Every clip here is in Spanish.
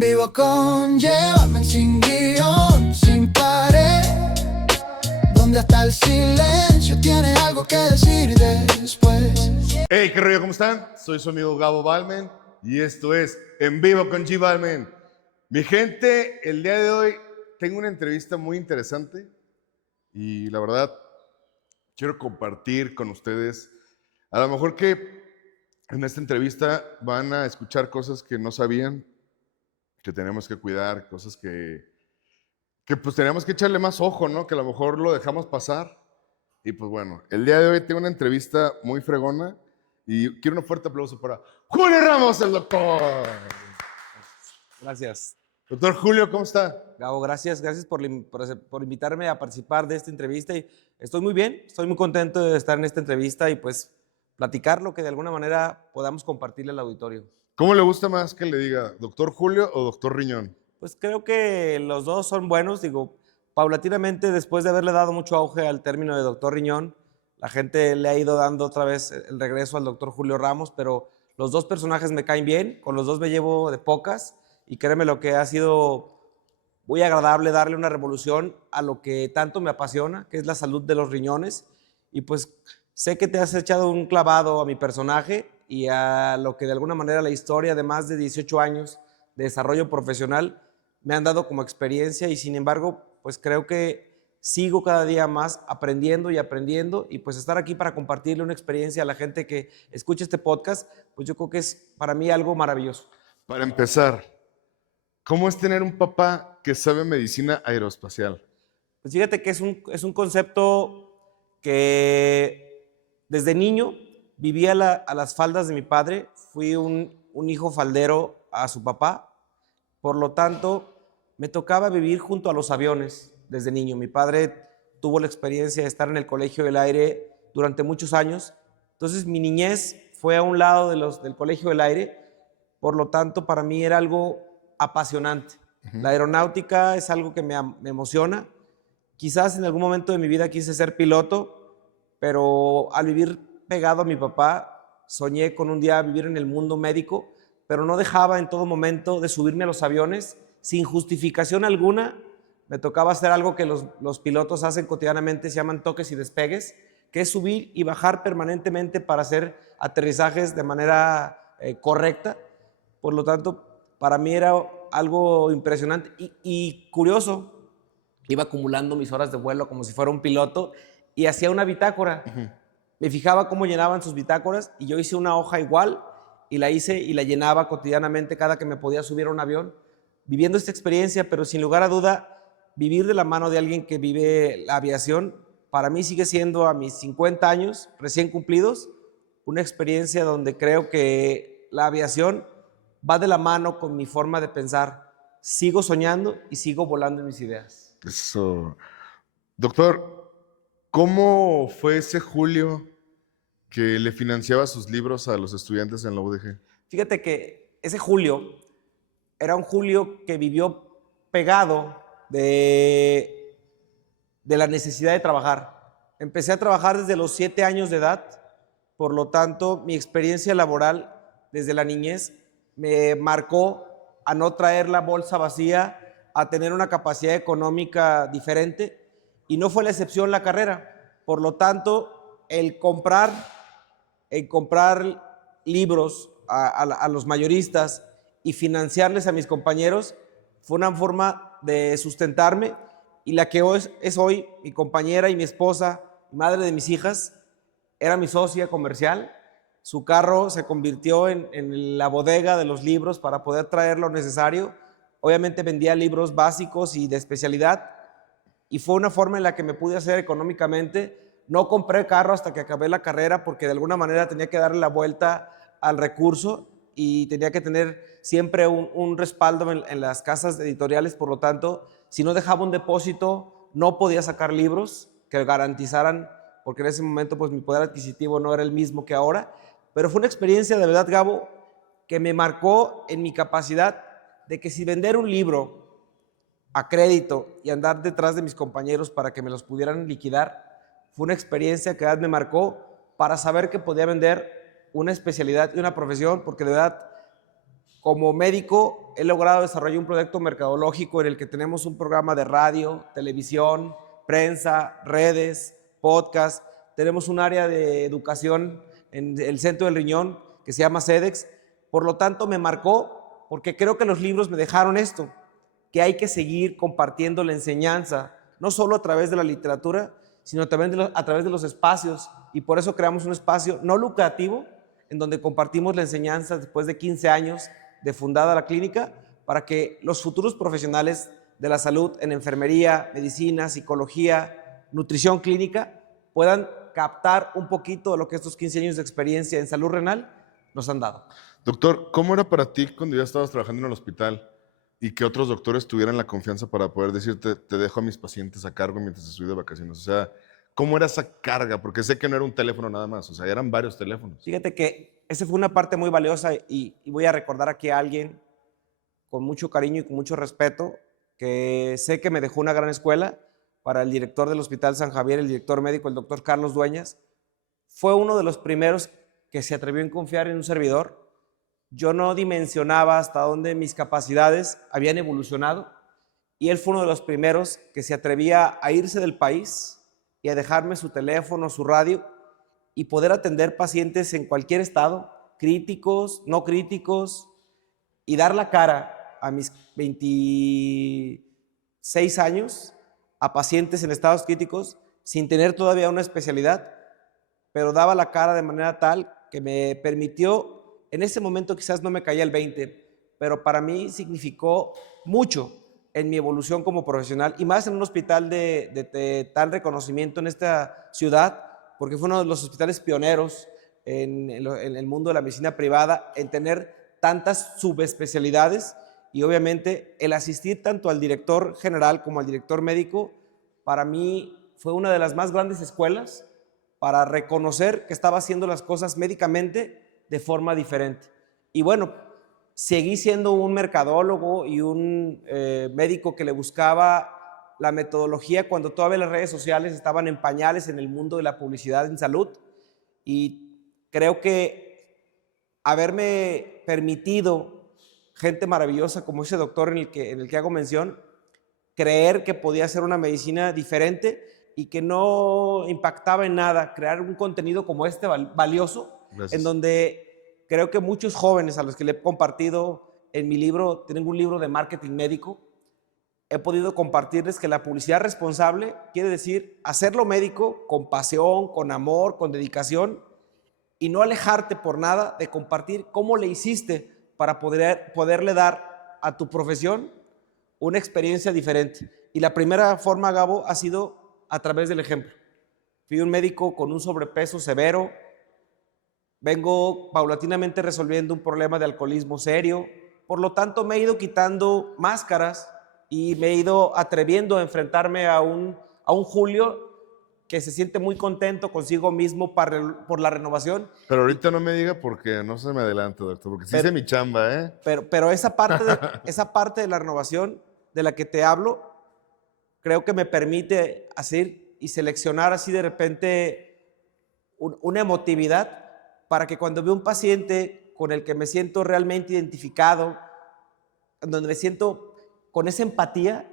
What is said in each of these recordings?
Vivo con llévame sin guión, sin pared, donde hasta el silencio tiene algo que decir después. Hey, ¿qué rollo? ¿Cómo están? Soy su amigo Gabo Balmen y esto es En Vivo con G Balmen. Mi gente, el día de hoy tengo una entrevista muy interesante y la verdad quiero compartir con ustedes. A lo mejor que en esta entrevista van a escuchar cosas que no sabían, que tenemos que cuidar, cosas que pues tenemos que echarle más ojo, ¿no? Que a lo mejor lo dejamos pasar. Y pues bueno, el día de hoy tengo una entrevista muy fregona y quiero un fuerte aplauso para Julio Ramos, el doctor. Gracias, Doctor Julio, ¿cómo está? Gabo, gracias por invitarme a participar de esta entrevista y estoy muy bien, estoy muy contento de estar en esta entrevista y pues platicar lo que de alguna manera podamos compartirle al auditorio. ¿Cómo le gusta más que le diga doctor Julio o doctor Riñón? Pues creo que los dos son buenos, digo, paulatinamente después de haberle dado mucho auge al término de doctor Riñón, la gente le ha ido dando otra vez el regreso al doctor Julio Ramos, pero los dos personajes me caen bien, con los dos me llevo de pocas y créeme lo que ha sido muy agradable darle una revolución a lo que tanto me apasiona, que es la salud de los riñones. Y pues sé que te has echado un clavado a mi personaje y a lo que de alguna manera la historia de más de 18 años de desarrollo profesional me han dado como experiencia y sin embargo, pues creo que sigo cada día más aprendiendo y pues estar aquí para compartirle una experiencia a la gente que escucha este podcast, pues yo creo que es para mí algo maravilloso. Para empezar, ¿cómo es tener un papá que sabe medicina aeroespacial? Pues fíjate que es un concepto que desde niño viví a las faldas de mi padre, fui un hijo faldero a su papá, por lo tanto me tocaba vivir junto a los aviones desde niño. Mi padre tuvo la experiencia de estar en el Colegio del Aire durante muchos años, entonces mi niñez fue a un lado del Colegio del Aire, por lo tanto para mí era algo apasionante. La aeronáutica es algo que me emociona. Quizás en algún momento de mi vida quise ser piloto, pero al vivir pegado a mi papá, soñé con un día vivir en el mundo médico, pero no dejaba en todo momento de subirme a los aviones sin justificación alguna. Me tocaba hacer algo que los pilotos hacen cotidianamente, se llaman toques y despegues, que es subir y bajar permanentemente para hacer aterrizajes de manera correcta. Por lo tanto, para mí era algo impresionante y curioso. Iba acumulando mis horas de vuelo como si fuera un piloto y hacía una bitácora. Me fijaba cómo llenaban sus bitácoras y yo hice una hoja igual y la hice y la llenaba cotidianamente cada que me podía subir a un avión, viviendo esta experiencia, pero sin lugar a duda, vivir de la mano de alguien que vive la aviación, para mí sigue siendo a mis 50 años recién cumplidos, una experiencia donde creo que la aviación va de la mano con mi forma de pensar. Sigo soñando y sigo volando en mis ideas. Eso. Doctor, ¿cómo fue ese Julio que le financiaba sus libros a los estudiantes en la UDG? Fíjate que ese Julio era un Julio que vivió pegado de la necesidad de trabajar. Empecé a trabajar desde los 7 años de edad, por lo tanto, mi experiencia laboral desde la niñez me marcó a no traer la bolsa vacía, a tener una capacidad económica diferente, y no fue la excepción la carrera. Por lo tanto, el comprar libros a los mayoristas y financiarles a mis compañeros fue una forma de sustentarme, y la que es hoy mi compañera y mi esposa, madre de mis hijas, era mi socia comercial. Su carro se convirtió en la bodega de los libros para poder traer lo necesario. Obviamente vendía libros básicos y de especialidad y fue una forma en la que me pude hacer económicamente. No compré carro hasta que acabé la carrera porque de alguna manera tenía que darle la vuelta al recurso y tenía que tener siempre un respaldo en las casas editoriales. Por lo tanto, si no dejaba un depósito, no podía sacar libros que garantizaran, porque en ese momento pues mi poder adquisitivo no era el mismo que ahora. Pero fue una experiencia de verdad, Gabo, que me marcó en mi capacidad de que si vender un libro a crédito y andar detrás de mis compañeros para que me los pudieran liquidar, fue una experiencia que me marcó para saber que podía vender una especialidad y una profesión, porque de verdad Como médico he logrado desarrollar un proyecto mercadológico en el que tenemos un programa de radio, televisión, prensa, redes, podcast. Tenemos un área de educación en el Centro del Riñón que se llama CEDEX. Por lo tanto, me marcó porque creo que los libros me dejaron esto, que hay que seguir compartiendo la enseñanza, no solo a través de la literatura, sino también a través de los espacios. Y por eso creamos un espacio no lucrativo en donde compartimos la enseñanza después de 15 años de fundada la clínica, para que los futuros profesionales de la salud en enfermería, medicina, psicología, nutrición clínica puedan captar un poquito de lo que estos 15 años de experiencia en salud renal nos han dado. Doctor, ¿cómo era para ti cuando ya estabas trabajando en el hospital y que otros doctores tuvieran la confianza para poder decirte, te dejo a mis pacientes a cargo mientras estoy de vacaciones? O sea, ¿cómo era esa carga? Porque sé que no era un teléfono nada más, o sea, eran varios teléfonos. Fíjate que esa fue una parte muy valiosa y voy a recordar aquí a alguien con mucho cariño y con mucho respeto, que sé que me dejó una gran escuela, para el director del Hospital San Javier, el director médico, el doctor Carlos Dueñas. Fue uno de los primeros que se atrevió a confiar en un servidor. Yo no dimensionaba hasta dónde mis capacidades habían evolucionado y él fue uno de los primeros que se atrevía a irse del país y a dejarme su teléfono, su radio y poder atender pacientes en cualquier estado, críticos, no críticos, y dar la cara a mis 26 años a pacientes en estados críticos sin tener todavía una especialidad, pero daba la cara de manera tal que me permitió, en ese momento quizás no me caía el 20, pero para mí significó mucho en mi evolución como profesional y más en un hospital de tal reconocimiento en esta ciudad, porque fue uno de los hospitales pioneros en el mundo de la medicina privada en tener tantas subespecialidades y obviamente el asistir tanto al director general como al director médico para mí fue una de las más grandes escuelas para reconocer que estaba haciendo las cosas médicamente de forma diferente. Y bueno, seguí siendo un mercadólogo y un médico que le buscaba la metodología cuando todavía las redes sociales estaban en pañales en el mundo de la publicidad en salud. Y creo que haberme permitido gente maravillosa como ese doctor en el que hago mención, creer que podía hacer una medicina diferente y que no impactaba en nada, crear un contenido como este valioso, Gracias. en donde creo que muchos jóvenes a los que le he compartido en mi libro, tengo un libro de marketing médico, he podido compartirles que la publicidad responsable quiere decir hacerlo médico con pasión, con amor, con dedicación y no alejarte por nada de compartir cómo le hiciste para poderle dar a tu profesión una experiencia diferente. Y la primera forma, Gabo, ha sido a través del ejemplo. Fui un médico con un sobrepeso severo, vengo paulatinamente resolviendo un problema de alcoholismo serio, por lo tanto me he ido quitando máscaras y me he ido atreviendo a enfrentarme a un Julio que se siente muy contento consigo mismo por la renovación. Pero ahorita no me diga porque no se me adelante, doctor, porque sí hice mi chamba, ¿eh? Pero esa parte de la renovación de la que te hablo, creo que me permite hacer y seleccionar así de repente una emotividad para que cuando veo un paciente con el que me siento realmente identificado, donde me siento con esa empatía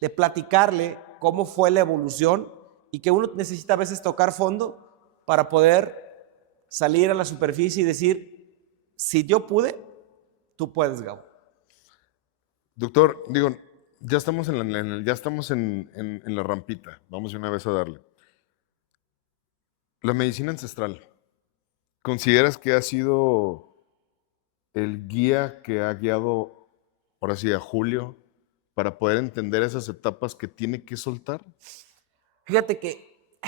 de platicarle cómo fue la evolución y que uno necesita a veces tocar fondo para poder salir a la superficie y decir, si yo pude, tú puedes, Gabo. Doctor, digo, ya estamos en la rampita. Vamos de una vez a darle. La medicina ancestral, ¿consideras que ha sido el guía que ha guiado, ahora sí, a Julio para poder entender esas etapas que tiene que soltar? Fíjate que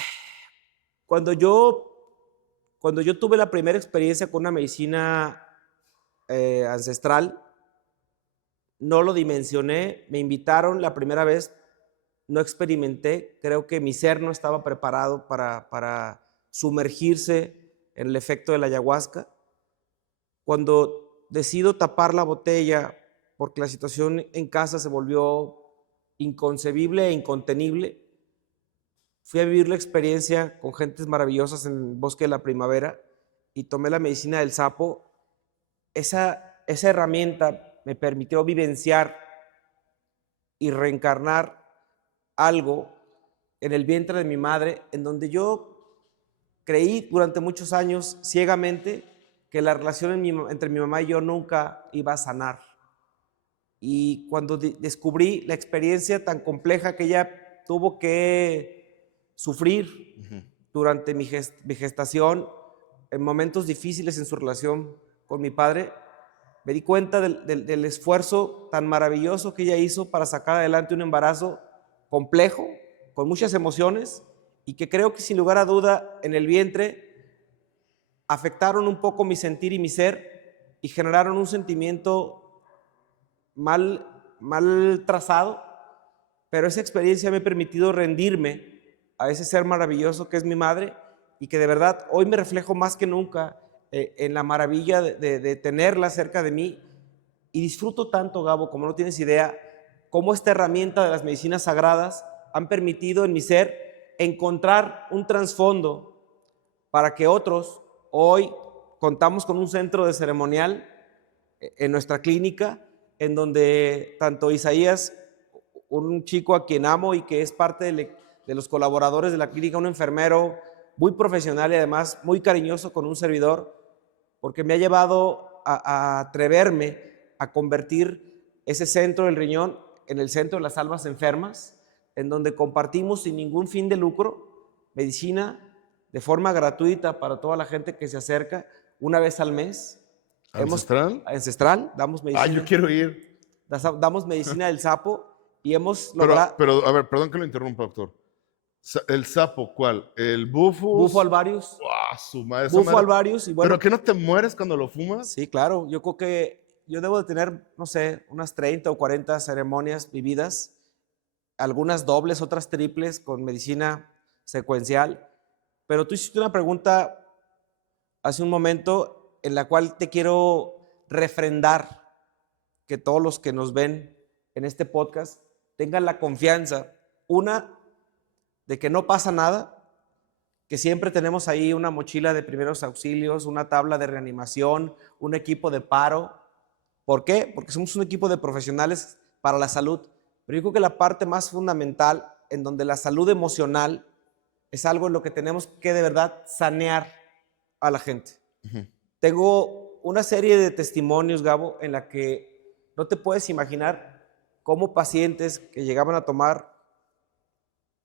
cuando yo tuve la primera experiencia con una medicina ancestral, no lo dimensioné, me invitaron la primera vez, no experimenté, creo que mi ser no estaba preparado para sumergirse en el efecto de la ayahuasca. Cuando decido tapar la botella porque la situación en casa se volvió inconcebible e incontenible, fui a vivir la experiencia con gentes maravillosas en el Bosque de la Primavera y tomé la medicina del sapo. Esa esa herramienta me permitió vivenciar y reencarnar algo en el vientre de mi madre, en donde yo creí durante muchos años ciegamente que la relación entre mi mamá y yo nunca iba a sanar. Y cuando descubrí la experiencia tan compleja que ella tuvo que sufrir durante mi gestación, en momentos difíciles en su relación con mi padre, me di cuenta del esfuerzo tan maravilloso que ella hizo para sacar adelante un embarazo complejo, con muchas emociones, y que creo que sin lugar a duda en el vientre afectaron un poco mi sentir y mi ser y generaron un sentimiento mal trazado, pero esa experiencia me ha permitido rendirme a ese ser maravilloso que es mi madre, y que de verdad hoy me reflejo más que nunca en la maravilla de tenerla cerca de mí, y disfruto tanto, Gabo, como no tienes idea, cómo esta herramienta de las medicinas sagradas han permitido en mi ser encontrar un trasfondo para que otros, hoy contamos con un centro de ceremonial en nuestra clínica, en donde tanto Isaías, un chico a quien amo y que es parte de los colaboradores de la clínica, un enfermero muy profesional y además muy cariñoso con un servidor, porque me ha llevado a atreverme a convertir ese centro del riñón en el centro de las almas enfermas, en donde compartimos sin ningún fin de lucro medicina de forma gratuita para toda la gente que se acerca una vez al mes. ¿Ancestral? Ancestral, damos medicina. Yo quiero ir. Damos medicina del sapo y hemos logrado... Pero, a ver, perdón que lo interrumpa, doctor. ¿El sapo cuál? ¿El bufo? Bufo alvarius. ¡Wow! Su madre. Bufo alvarius. Y bueno, ¿pero que no te mueres cuando lo fumas? Sí, claro. Yo creo que yo debo de tener, no sé, unas 30 o 40 ceremonias vividas, algunas dobles, otras triples, con medicina secuencial. Pero tú hiciste una pregunta hace un momento en la cual te quiero refrendar que todos los que nos ven en este podcast tengan la confianza, una, de que no pasa nada, que siempre tenemos ahí una mochila de primeros auxilios, una tabla de reanimación, un equipo de paro. ¿Por qué? Porque somos un equipo de profesionales para la salud. Pero yo creo que la parte más fundamental, en donde la salud emocional es algo en lo que tenemos que de verdad sanear a la gente. Tengo una serie de testimonios, Gabo, en la que no te puedes imaginar cómo pacientes que llegaban a tomar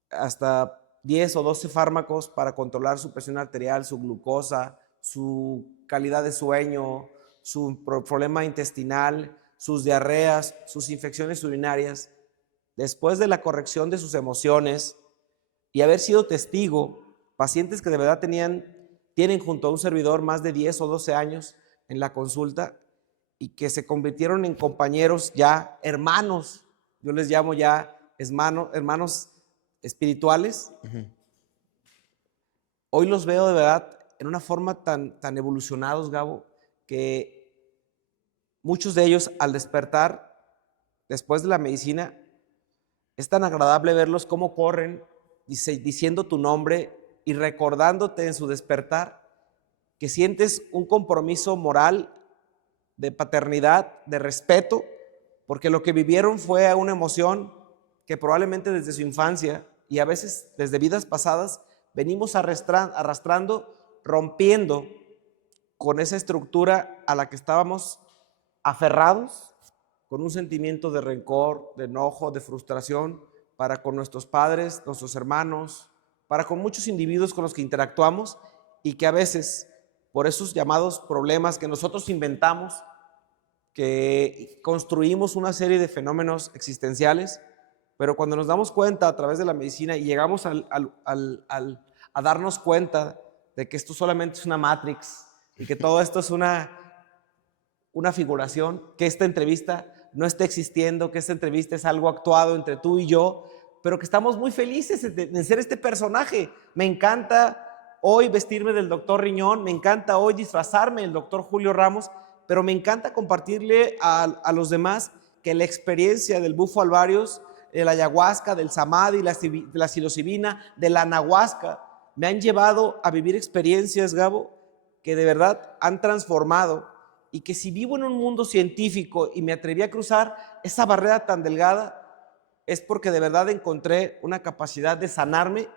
hasta 10 o 12 fármacos para controlar su presión arterial, su glucosa, su calidad de sueño, su problema intestinal, sus diarreas, sus infecciones urinarias, después de la corrección de sus emociones y haber sido testigo, pacientes que de verdad tienen junto a un servidor más de 10 o 12 años en la consulta y que se convirtieron en compañeros ya, hermanos, yo les llamo ya hermanos espirituales. Hoy los veo de verdad en una forma tan evolucionados, Gabo, que muchos de ellos al despertar después de la medicina es tan agradable verlos cómo corren diciendo tu nombre y recordándote en su despertar que sientes un compromiso moral de paternidad, de respeto, porque lo que vivieron fue una emoción que probablemente desde su infancia y a veces desde vidas pasadas venimos arrastrando, rompiendo con esa estructura a la que estábamos aferrados, con un sentimiento de rencor, de enojo, de frustración para con nuestros padres, nuestros hermanos, para con muchos individuos con los que interactuamos y que a veces por esos llamados problemas que nosotros inventamos, que construimos una serie de fenómenos existenciales, pero cuando nos damos cuenta a través de la medicina y llegamos a darnos cuenta de que esto solamente es una matrix y que todo esto es una figuración, que esta entrevista no está existiendo, que esta entrevista es algo actuado entre tú y yo, pero que estamos muy felices de ser este personaje. Me encanta hoy vestirme del doctor Riñón, me encanta hoy disfrazarme del doctor Julio Ramos, pero me encanta compartirle a los demás que la experiencia del bufo alvarius, de la ayahuasca, del samadhi, de la psilocibina, de la anahuasca, me han llevado a vivir experiencias, Gabo, que de verdad han transformado y que si vivo en un mundo científico y me atreví a cruzar esa barrera tan delgada, es porque de verdad encontré una capacidad de sanarme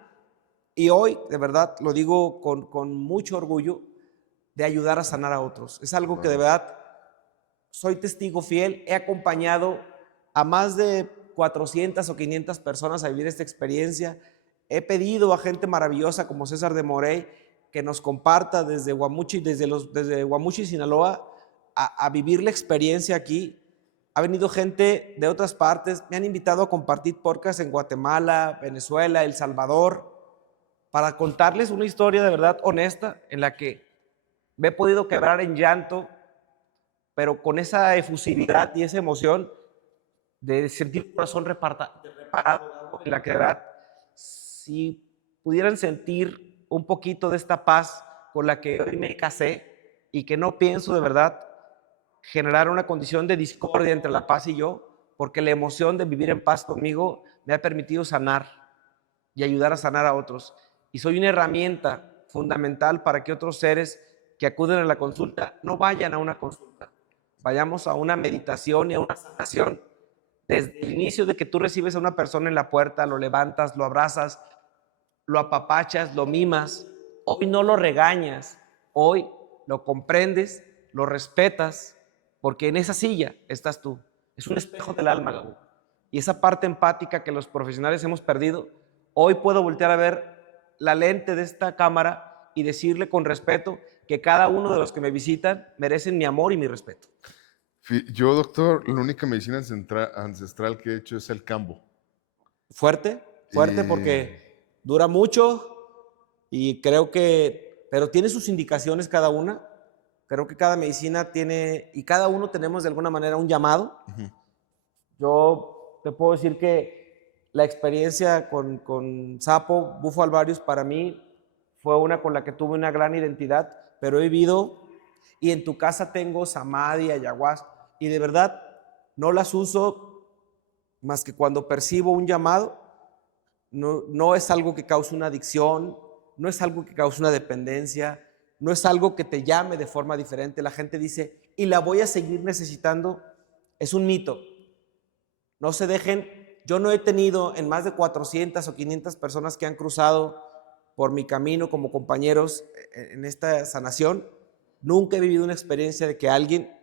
y hoy, de verdad, lo digo con mucho orgullo, de ayudar a sanar a otros. Es algo que de verdad soy testigo fiel, he acompañado a más de 400 o 500 personas a vivir esta experiencia. He pedido a gente maravillosa como César de Morey que nos comparta desde Guamuchi, desde Guamuchi, Sinaloa, a vivir la experiencia aquí. Ha venido gente de otras partes, me han invitado a compartir podcasts en Guatemala, Venezuela, El Salvador, para contarles una historia de verdad honesta en la que me he podido quebrar en llanto, pero con esa efusividad y esa emoción de sentir el corazón reparado, en la que de verdad, si pudieran sentir un poquito de esta paz con la que hoy me casé y que no pienso de verdad generar una condición de discordia entre la paz y yo, porque la emoción de vivir en paz conmigo me ha permitido sanar y ayudar a sanar a otros. Y soy una herramienta fundamental para que otros seres que acuden a la consulta no vayan a una consulta, vayamos a una meditación y a una sanación. Desde el inicio de que tú recibes a una persona en la puerta, lo levantas, lo abrazas, lo apapachas, lo mimas. Hoy no lo regañas, hoy lo comprendes, lo respetas, porque en esa silla estás tú. Es un espejo del alma, Gabo. Y esa parte empática que los profesionales hemos perdido, hoy puedo voltear a ver la lente de esta cámara y decirle con respeto que cada uno de los que me visitan merecen mi amor y mi respeto. Yo, doctor, la única medicina ancestral que he hecho es el cambo. Fuerte porque dura mucho y creo que, pero tiene sus indicaciones cada una. Creo que cada medicina tiene, y cada uno tenemos de alguna manera un llamado. Yo te puedo decir que la experiencia con Sapo, Bufo Alvarius, para mí fue una con la que tuve una gran identidad, pero he vivido, y en tu casa tengo Samadhi, Ayahuasca, y de verdad no las uso más que cuando percibo un llamado. No es algo que cause una adicción, no es algo que cause una dependencia, no es algo que te llame de forma diferente. La gente dice, y la voy a seguir necesitando. Es un mito. No se dejen. Yo no he tenido en más de 400 o 500 personas que han cruzado por mi camino como compañeros en esta sanación. Nunca he vivido una experiencia de que alguien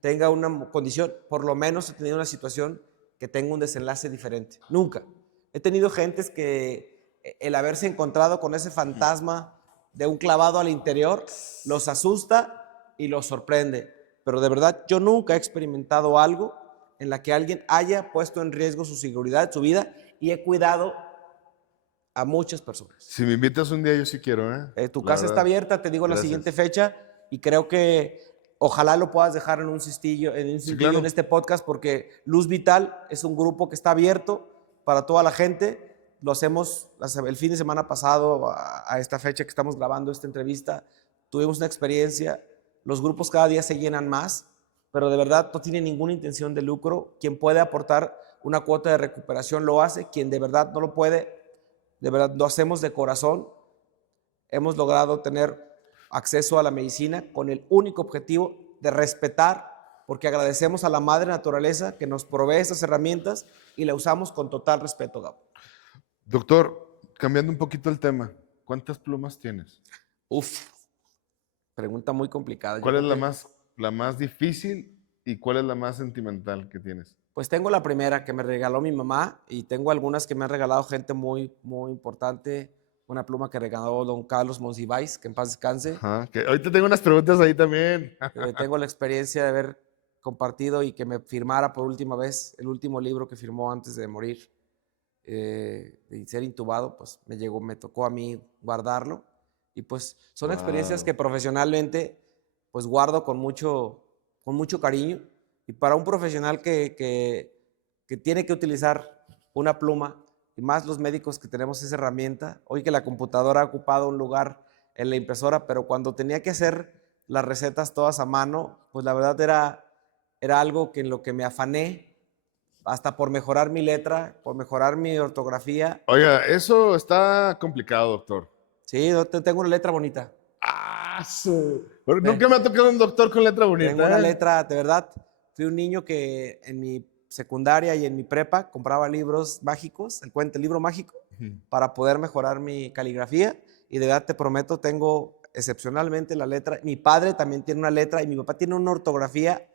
tenga una condición, por lo menos he tenido una situación que tenga un desenlace diferente. Nunca. He tenido gentes que el haberse encontrado con ese fantasma de un clavado al interior los asusta y los sorprende. Pero de verdad, yo nunca he experimentado algo en la que alguien haya puesto en riesgo su seguridad, su vida, y he cuidado a muchas personas. Si me invitas un día, yo sí quiero, ¿eh? Tu casa está abierta, te digo la siguiente fecha, y creo que ojalá lo puedas dejar en un cistillo, claro, en este podcast, porque Luz Vital es un grupo que está abierto para toda la gente. Lo hacemos el fin de semana pasado, a esta fecha que estamos grabando esta entrevista. Tuvimos una experiencia. Los grupos cada día se llenan más, pero de verdad no tiene ninguna intención de lucro. Quien puede aportar una cuota de recuperación lo hace. Quien de verdad no lo puede, de verdad lo hacemos de corazón. Hemos logrado tener acceso a la medicina con el único objetivo de respetar, porque agradecemos a la madre naturaleza que nos provee esas herramientas y la usamos con total respeto, Gabo. Doctor, cambiando un poquito el tema, ¿cuántas plumas tienes? Pregunta muy complicada. ¿Cuál es la más difícil y cuál es la más sentimental que tienes? Pues tengo la primera que me regaló mi mamá y tengo algunas que me han regalado gente muy, muy importante. Una pluma que regaló don Carlos Monsiváis, que en paz descanse. Que ahorita tengo unas preguntas ahí también. Tengo la experiencia de haber compartido y que me firmara por última vez el último libro que firmó antes de morir. De ser intubado, pues me tocó a mí guardarlo, y pues son experiencias que profesionalmente pues guardo con mucho cariño, y para un profesional que tiene que utilizar una pluma, y más los médicos que tenemos esa herramienta, hoy que la computadora ha ocupado un lugar en la impresora, pero cuando tenía que hacer las recetas todas a mano, pues la verdad era algo que en lo que me afané, hasta por mejorar mi letra, por mejorar mi ortografía. Oiga, eso está complicado, doctor. Sí, tengo una letra bonita. Pero nunca me ha tocado un doctor con letra bonita. Tengo una letra, de verdad. Fui un niño que en mi secundaria y en mi prepa compraba libros mágicos, el libro mágico, para poder mejorar mi caligrafía. Y de verdad te prometo, tengo excepcionalmente la letra. Mi padre también tiene una letra y mi papá tiene una ortografía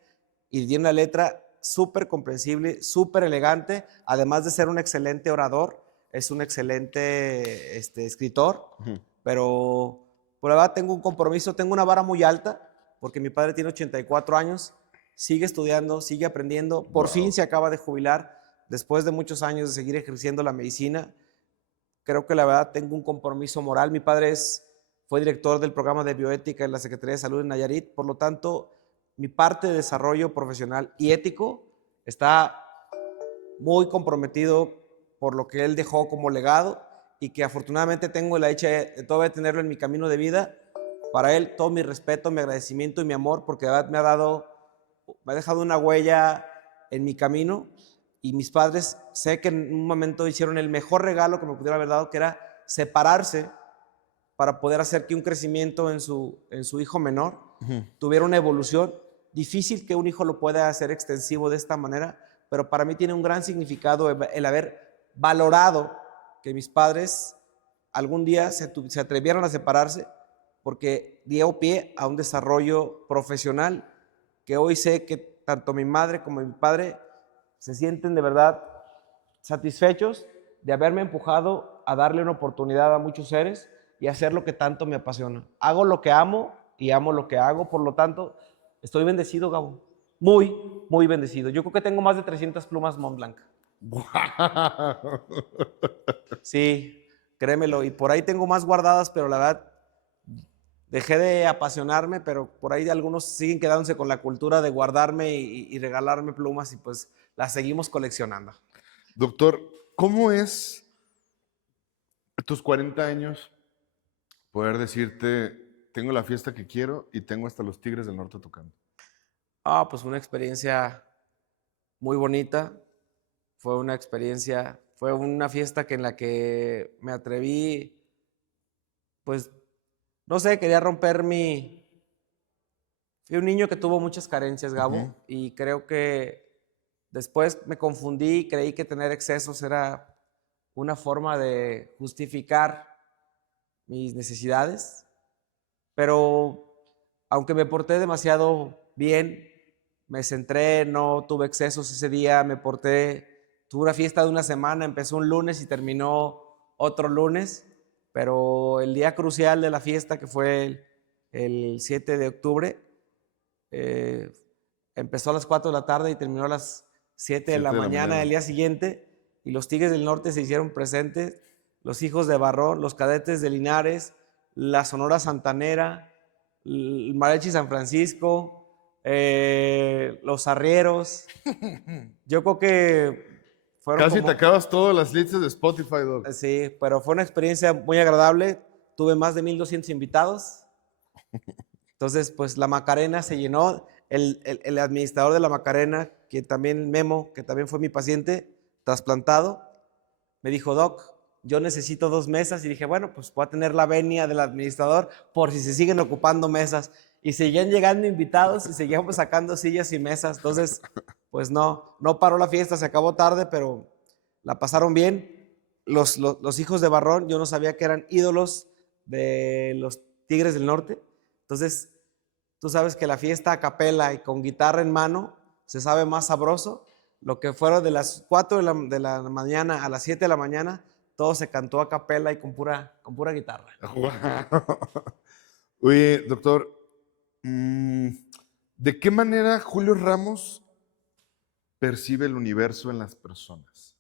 y tiene una letra súper comprensible, súper elegante. Además de ser un excelente orador, es un excelente escritor. Pero por la verdad tengo un compromiso, tengo una vara muy alta, porque mi padre tiene 84 años, sigue estudiando, sigue aprendiendo, por fin se acaba de jubilar, después de muchos años de seguir ejerciendo la medicina. Creo que la verdad tengo un compromiso moral. Mi padre fue director del programa de bioética en la Secretaría de Salud en Nayarit, por lo tanto, mi parte de desarrollo profesional y ético está muy comprometido por lo que él dejó como legado y que afortunadamente tengo la dicha de todavía tenerlo en mi camino de vida. Para él, todo mi respeto, mi agradecimiento y mi amor, porque de verdad me ha dejado una huella en mi camino. Y mis padres, sé que en un momento hicieron el mejor regalo que me pudieron haber dado, que era separarse para poder hacer que un crecimiento en su hijo menor tuviera una evolución. Difícil que un hijo lo pueda hacer extensivo de esta manera, pero para mí tiene un gran significado el haber valorado que mis padres algún día se atrevieron a separarse, porque dio pie a un desarrollo profesional que hoy sé que tanto mi madre como mi padre se sienten de verdad satisfechos de haberme empujado a darle una oportunidad a muchos seres y hacer lo que tanto me apasiona. Hago lo que amo y amo lo que hago, por lo tanto, estoy bendecido, Gabo. Muy, muy bendecido. Yo creo que tengo más de 300 plumas Montblanc. Sí, créemelo. Y por ahí tengo más guardadas, pero la verdad dejé de apasionarme, pero por ahí algunos siguen quedándose con la cultura de guardarme y regalarme plumas y pues las seguimos coleccionando. Doctor, ¿cómo es a tus 40 años poder decirte, tengo la fiesta que quiero y tengo hasta los Tigres del Norte tocando? Pues una experiencia muy bonita. Fue una fiesta en la que me atreví, pues, no sé, quería romper Fui un niño que tuvo muchas carencias, Gabo, y creo que después me confundí y creí que tener excesos era una forma de justificar mis necesidades, pero aunque me porté demasiado bien, me centré, no tuve excesos ese día, tuve una fiesta de una semana, empezó un lunes y terminó otro lunes, pero el día crucial de la fiesta, que fue el 7 de octubre, empezó a las 4 de la tarde y terminó a las 7 de la mañana del día siguiente, y los Tigres del Norte se hicieron presentes, los Hijos de Barrón, los Cadetes de Linares, la Sonora Santanera, el Mariachi San Francisco, los Arrieros. Yo creo que fueron Casi te acabas todas las listas de Spotify, Doc. Sí, pero fue una experiencia muy agradable. Tuve más de 1,200 invitados. Entonces, pues la Macarena se llenó. El administrador de la Macarena, que también Memo, que también fue mi paciente trasplantado, me dijo, Doc, yo necesito 2 mesas. Y dije, bueno, pues voy a tener la venia del administrador por si se siguen ocupando mesas. Y seguían llegando invitados y seguíamos sacando sillas y mesas. Entonces, pues no paró la fiesta, se acabó tarde, pero la pasaron bien. Los Hijos de Barrón, yo no sabía que eran ídolos de los Tigres del Norte. Entonces, tú sabes que la fiesta a capela y con guitarra en mano se sabe más sabroso. Lo que fueron de las 4 de la mañana a las 7 de la mañana, todo se cantó a capela y con pura guitarra. Oye, doctor, ¿de qué manera Julio Ramos percibe el universo en las personas?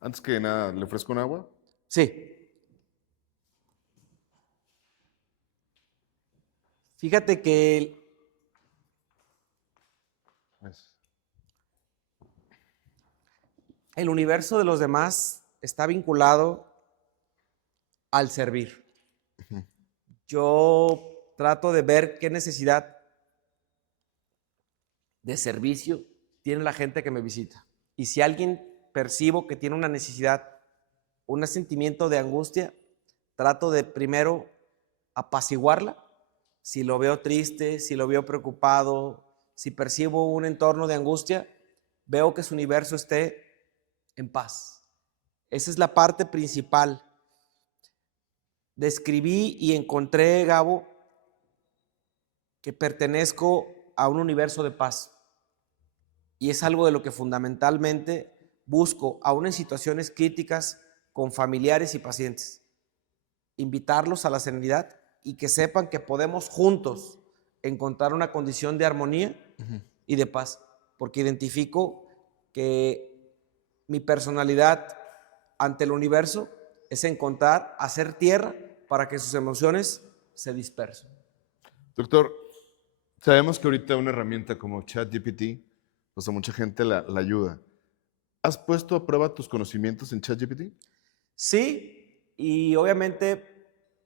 Antes que nada, ¿le ofrezco un agua? Sí. Fíjate que el universo de los demás está vinculado al servir. Yo trato de ver qué necesidad de servicio tiene la gente que me visita. Y si alguien percibo que tiene una necesidad un sentimiento de angustia, trato de primero apaciguarla. Si lo veo triste, si lo veo preocupado, si percibo un entorno de angustia, veo que su universo esté en paz. Esa es la parte principal. Describí y encontré, Gabo, que pertenezco a un universo de paz. Y es algo de lo que fundamentalmente busco, aún en situaciones críticas con familiares y pacientes. Invitarlos a la serenidad y que sepan que podemos juntos encontrar una condición de armonía y de paz. Porque identifico que mi personalidad ante el universo es encontrar, hacer tierra para que sus emociones se dispersen. Doctor, sabemos que ahorita una herramienta como ChatGPT, pues a mucha gente la ayuda. ¿Has puesto a prueba tus conocimientos en ChatGPT? Sí, y obviamente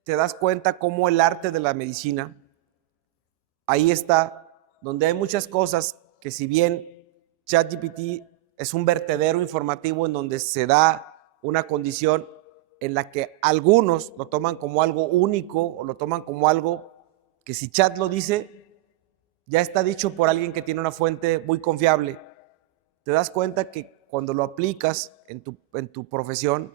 te das cuenta cómo el arte de la medicina, ahí está, donde hay muchas cosas que si bien ChatGPT es un vertedero informativo en donde se da una condición en la que algunos lo toman como algo único o lo toman como algo que si Chat lo dice, ya está dicho por alguien que tiene una fuente muy confiable. Te das cuenta que cuando lo aplicas en tu profesión,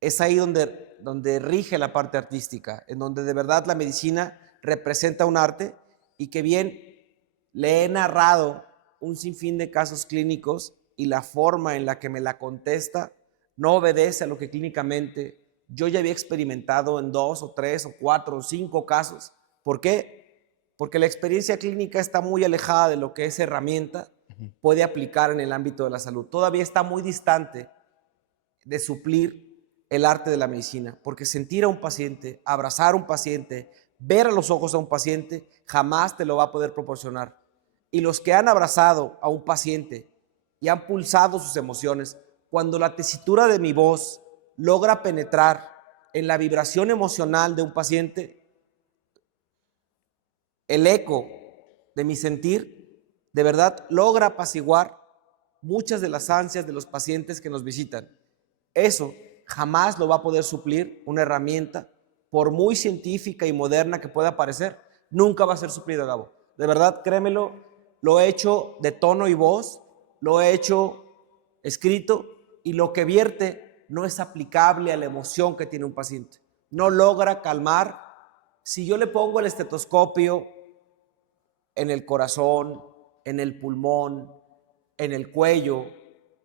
es ahí donde rige la parte artística, en donde de verdad la medicina representa un arte y que bien le he narrado un sinfín de casos clínicos y la forma en la que me la contesta no obedece a lo que clínicamente yo ya había experimentado en 2 o 3 o 4 o 5 casos. ¿Por qué? Porque la experiencia clínica está muy alejada de lo que esa herramienta puede aplicar en el ámbito de la salud. Todavía está muy distante de suplir el arte de la medicina, porque sentir a un paciente, abrazar a un paciente, ver a los ojos a un paciente, jamás te lo va a poder proporcionar. Y los que han abrazado a un paciente y han pulsado sus emociones, cuando la tesitura de mi voz logra penetrar en la vibración emocional de un paciente, el eco de mi sentir, de verdad, logra apaciguar muchas de las ansias de los pacientes que nos visitan. Eso jamás lo va a poder suplir una herramienta, por muy científica y moderna que pueda parecer, nunca va a ser suplido, Gabo. De verdad, créemelo, lo he hecho de tono y voz, lo he hecho escrito, y lo que vierte no es aplicable a la emoción que tiene un paciente. No logra calmar. Si yo le pongo el estetoscopio en el corazón, en el pulmón, en el cuello,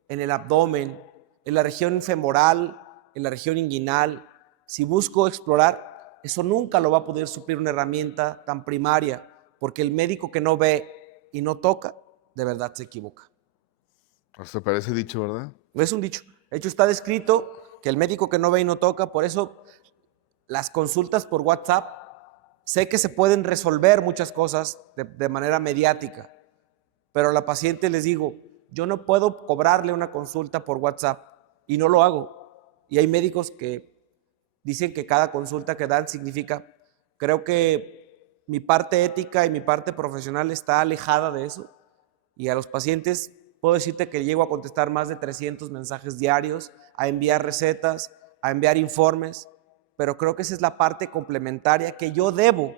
en el abdomen, en la región femoral, en la región inguinal, si busco explorar, eso nunca lo va a poder suplir una herramienta tan primaria, porque el médico que no ve y no toca, de verdad se equivoca. Hasta parece dicho, ¿verdad? Es un dicho. De hecho, está descrito que el médico que no ve y no toca, por eso las consultas por WhatsApp, sé que se pueden resolver muchas cosas de manera mediática, pero a la paciente les digo, yo no puedo cobrarle una consulta por WhatsApp y no lo hago. Y hay médicos que dicen que cada consulta que dan significa, creo que mi parte ética y mi parte profesional está alejada de eso, y a los pacientes puedo decirte que llego a contestar más de 300 mensajes diarios, a enviar recetas, a enviar informes, pero creo que esa es la parte complementaria que yo debo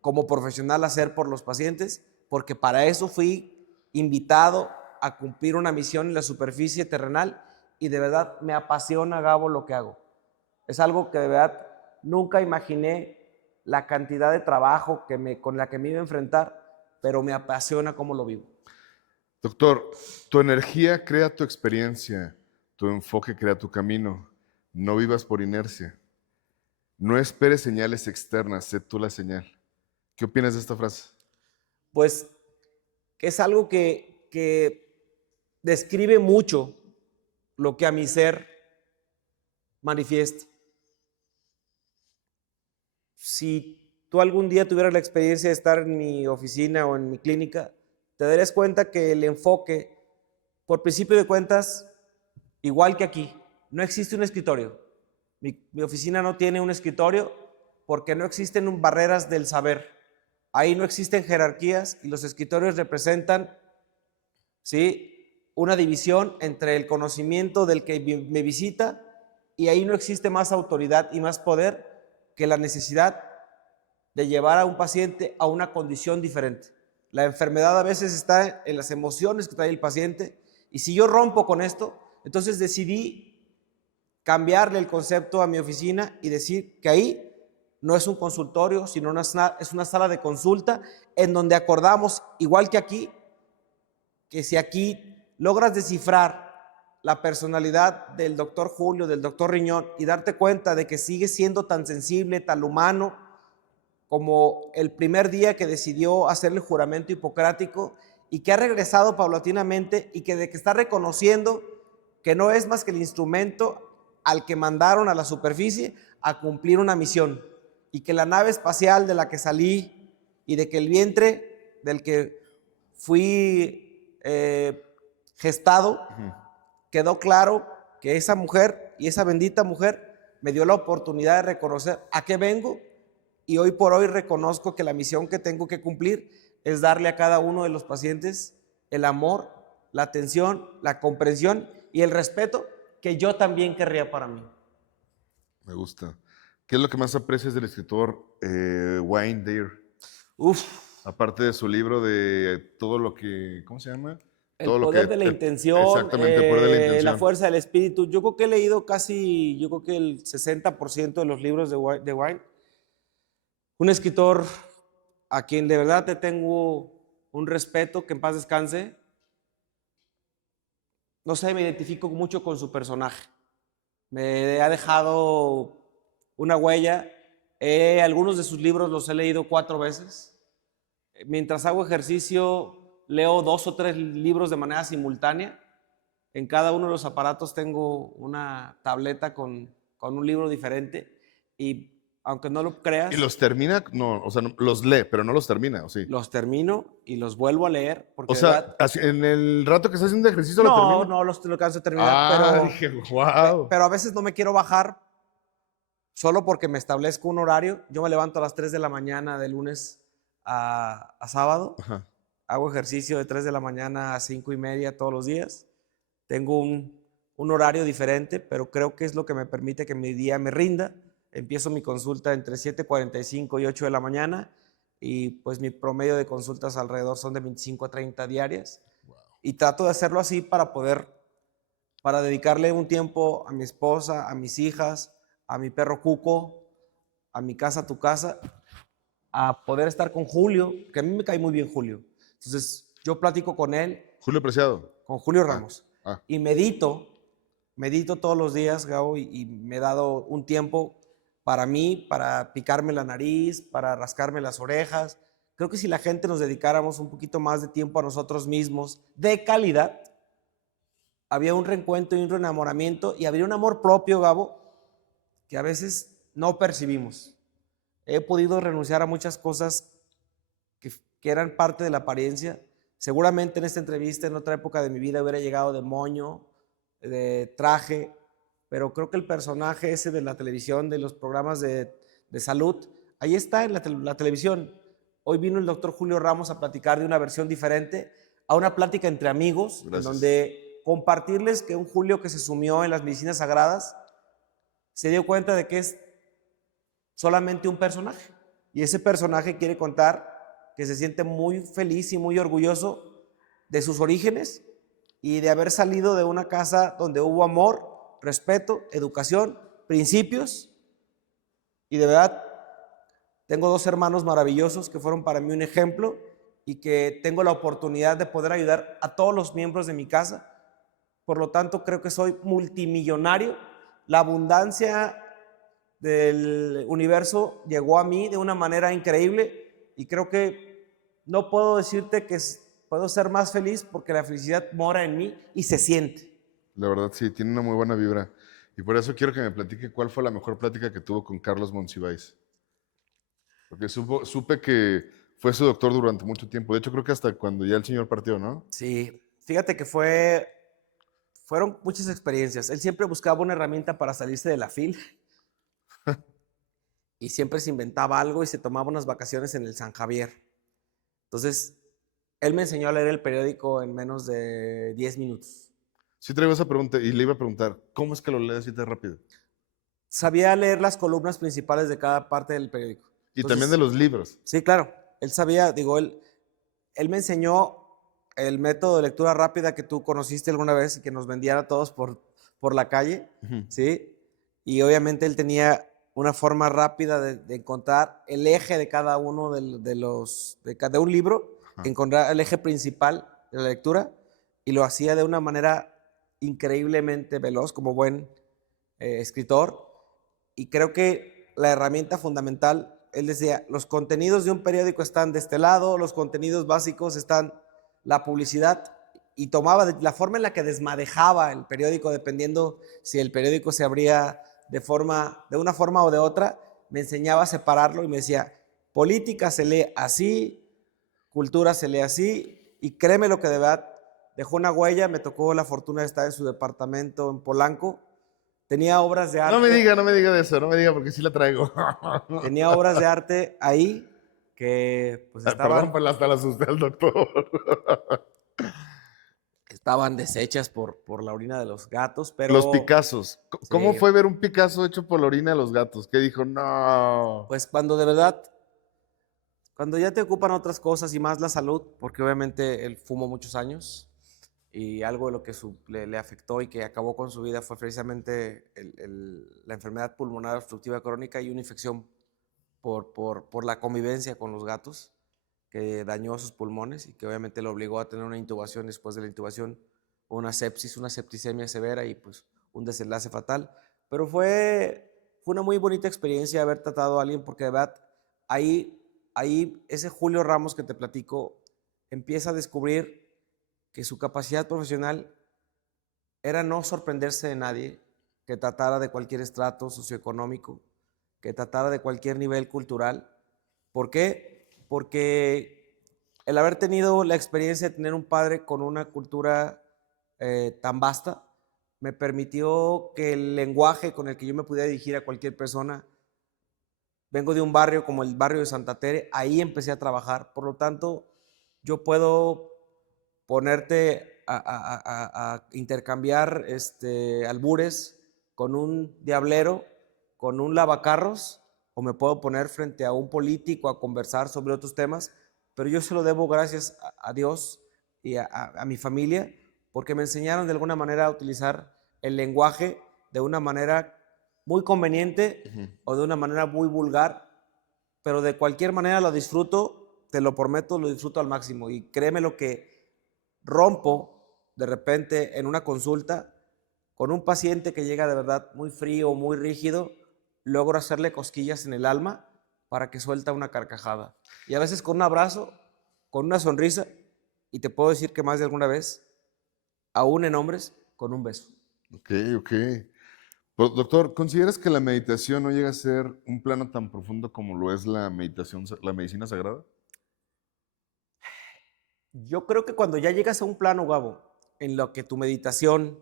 como profesional hacer por los pacientes, porque para eso fui invitado a cumplir una misión en la superficie terrenal y de verdad me apasiona, Gabo, lo que hago. Es algo que de verdad nunca imaginé la cantidad de trabajo con la que me iba a enfrentar, pero me apasiona cómo lo vivo. Doctor, tu energía crea tu experiencia, tu enfoque crea tu camino. No vivas por inercia. No esperes señales externas, sé tú la señal. ¿Qué opinas de esta frase? Pues que es algo que describe mucho lo que a mi ser manifiesta. Si tú algún día tuvieras la experiencia de estar en mi oficina o en mi clínica, te darías cuenta que el enfoque, por principio de cuentas, igual que aquí, no existe un escritorio. Mi oficina no tiene un escritorio porque no existen barreras del saber. Ahí no existen jerarquías y los escritorios representan, ¿sí?, una división entre el conocimiento del que me visita y ahí no existe más autoridad y más poder que la necesidad de llevar a un paciente a una condición diferente. La enfermedad a veces está en las emociones que trae el paciente, y si yo rompo con esto, entonces decidí cambiarle el concepto a mi oficina y decir que ahí no es un consultorio, sino es una sala de consulta en donde acordamos, igual que aquí, que si aquí logras descifrar la personalidad del doctor Julio, del doctor Riñón, y darte cuenta de que sigue siendo tan sensible, tan humano, como el primer día que decidió hacer el juramento hipocrático y que ha regresado paulatinamente y que está reconociendo que no es más que el instrumento al que mandaron a la superficie a cumplir una misión, y que la nave espacial de la que salí y de que el vientre del que fui gestado, quedó claro que esa mujer y esa bendita mujer me dio la oportunidad de reconocer a qué vengo, y hoy por hoy reconozco que la misión que tengo que cumplir es darle a cada uno de los pacientes el amor, la atención, la comprensión y el respeto que yo también querría para mí. Me gusta. ¿Qué es lo que más aprecias del escritor Wayne Dyer? Aparte de su libro de todo lo que, ¿cómo se llama? El Todo poder lo que, de la intención, exactamente, el poder de la intención. la fuerza del espíritu. Yo creo que he leído casi, yo creo que el 60% de los libros de Wayne. Un escritor a quien de verdad te tengo un respeto, que en paz descanse. No sé, me identifico mucho con su personaje. Me ha dejado una huella. Algunos de sus libros los he leído 4 veces. Mientras hago ejercicio, leo 2 o 3 libros de manera simultánea. En cada uno de los aparatos tengo una tableta con un libro diferente, y aunque no lo creas... ¿Y los termina? No, o sea, los lee, pero no los termina, ¿o sí? Los termino y los vuelvo a leer. Porque o sea, en el rato que estás haciendo ejercicio lo termina. No, lo canso de terminar, dije, wow. pero a veces no me quiero bajar solo porque me establezco un horario. Yo me levanto a las 3 de la mañana de lunes a sábado. Ajá. Hago ejercicio de 3 de la mañana a 5:30 todos los días. Tengo un horario diferente, pero creo que es lo que me permite que mi día me rinda. Empiezo mi consulta entre 7:45 y 8 de la mañana, y pues mi promedio de consultas alrededor son de 25 a 30 diarias. Wow. Y trato de hacerlo así para dedicarle un tiempo a mi esposa, a mis hijas, a mi perro Cuco, a mi casa, tu casa, a poder estar con Julio, que a mí me cae muy bien Julio. Entonces yo platico con él. Julio Preciado. Con Julio Ramos. Ah. Y medito todos los días, Gabo, y me he dado un tiempo para mí, para picarme la nariz, para rascarme las orejas. Creo que si la gente nos dedicáramos un poquito más de tiempo a nosotros mismos, de calidad, había un reencuentro y un reenamoramiento, y habría un amor propio, Gabo, que a veces no percibimos. He podido renunciar a muchas cosas que eran parte de la apariencia. Seguramente en esta entrevista, en otra época de mi vida, hubiera llegado de moño, de traje, pero creo que el personaje ese de la televisión, de los programas de salud, ahí está en la televisión. Hoy vino el doctor Julio Ramos a platicar de una versión diferente, a una plática entre amigos. Gracias. En donde compartirles que un Julio que se sumió en las medicinas sagradas se dio cuenta de que es solamente un personaje, y ese personaje quiere contar que se siente muy feliz y muy orgulloso de sus orígenes y de haber salido de una casa donde hubo amor, respeto, educación, principios. Y de verdad, tengo 2 hermanos maravillosos que fueron para mí un ejemplo, y que tengo la oportunidad de poder ayudar a todos los miembros de mi casa. Por lo tanto, creo que soy multimillonario. La abundancia del universo llegó a mí de una manera increíble, y creo que no puedo decirte que puedo ser más feliz, porque la felicidad mora en mí y se siente. La verdad, sí, tiene una muy buena vibra. Y por eso quiero que me platique cuál fue la mejor plática que tuvo con Carlos Monsiváis. Porque supe que fue su doctor durante mucho tiempo. De hecho, creo que hasta cuando ya el señor partió, ¿no? Sí, fíjate que fueron muchas experiencias. Él siempre buscaba una herramienta para salirse de la fila. Y siempre se inventaba algo y se tomaba unas vacaciones en el San Javier. Entonces, él me enseñó a leer el periódico en menos de 10 minutos. Sí traigo esa pregunta, y le iba a preguntar, ¿cómo es que lo lees así tan rápido? sabía leer las columnas principales de cada parte del periódico. Y Entonces, también de los libros. sí, claro. Él sabía, digo, él me enseñó el método de lectura rápida que tú conociste alguna vez y que nos vendían a todos por la calle, Ujú. ¿sí? Y obviamente él tenía una forma rápida de encontrar el eje de cada uno de un libro, Ajá. encontrar el eje principal de la lectura, y lo hacía de una manera increíblemente veloz, como buen escritor. Y creo que la herramienta fundamental, él decía, los contenidos de un periódico están de este lado, los contenidos básicos están la publicidad, y tomaba la forma en la que desmadejaba el periódico, dependiendo si el periódico se abría de una forma o de otra, me enseñaba a separarlo y me decía, política se lee así, cultura se lee así, y créeme lo que de verdad dejó una huella. Me tocó la fortuna de estar en su departamento en Polanco. Tenía obras de arte. No me diga de eso, no me diga porque sí la traigo. Tenía obras de arte ahí que pues Perdón, pues hasta la asusté al doctor. estaban deshechas por la orina de los gatos, pero Los Picassos. ¿Cómo sí, fue ver un Picasso hecho por la orina de los gatos? ¿Qué dijo? No. pues cuando de verdad, cuando ya te ocupan otras cosas y más la salud, porque obviamente él fumó muchos años y algo de lo que le afectó y que acabó con su vida fue precisamente la enfermedad pulmonar obstructiva crónica y una infección por la convivencia con los gatos, que dañó sus pulmones y que obviamente lo obligó a tener una intubación. Después de la intubación, una sepsis, una septicemia severa y pues un desenlace fatal. Pero fue una muy bonita experiencia haber tratado a alguien, porque de verdad ahí ese Julio Ramos que te platico empieza a descubrir que su capacidad profesional era no sorprenderse de nadie, que tratara de cualquier estrato socioeconómico, que tratara de cualquier nivel cultural. ¿Por qué? Porque el haber tenido la experiencia de tener un padre con una cultura tan vasta me permitió que el lenguaje con el que yo me pudiera dirigir a cualquier persona, vengo de un barrio como el barrio de Santa Tere, ahí empecé a trabajar. Por lo tanto, yo puedo ponerte a intercambiar albures con un diablero, con un lavacarros, o me puedo poner frente a un político a conversar sobre otros temas, pero yo se lo debo gracias a Dios y a mi familia, porque me enseñaron de alguna manera a utilizar el lenguaje de una manera muy conveniente o de una manera muy vulgar, pero de cualquier manera lo disfruto, te lo prometo, lo disfruto al máximo. Y créeme lo que rompo de repente en una consulta con un paciente que llega de verdad muy frío, muy rígido, logro hacerle cosquillas en el alma para que suelta una carcajada. Y a veces con un abrazo, con una sonrisa, y te puedo decir que más de alguna vez, aún en hombres, con un beso. Ok, ok. Pues, doctor, ¿consideras que la meditación no llega a ser un plano tan profundo como lo es la meditación, la medicina sagrada? Yo creo que cuando ya llegas a un plano, Gabo, en lo que tu meditación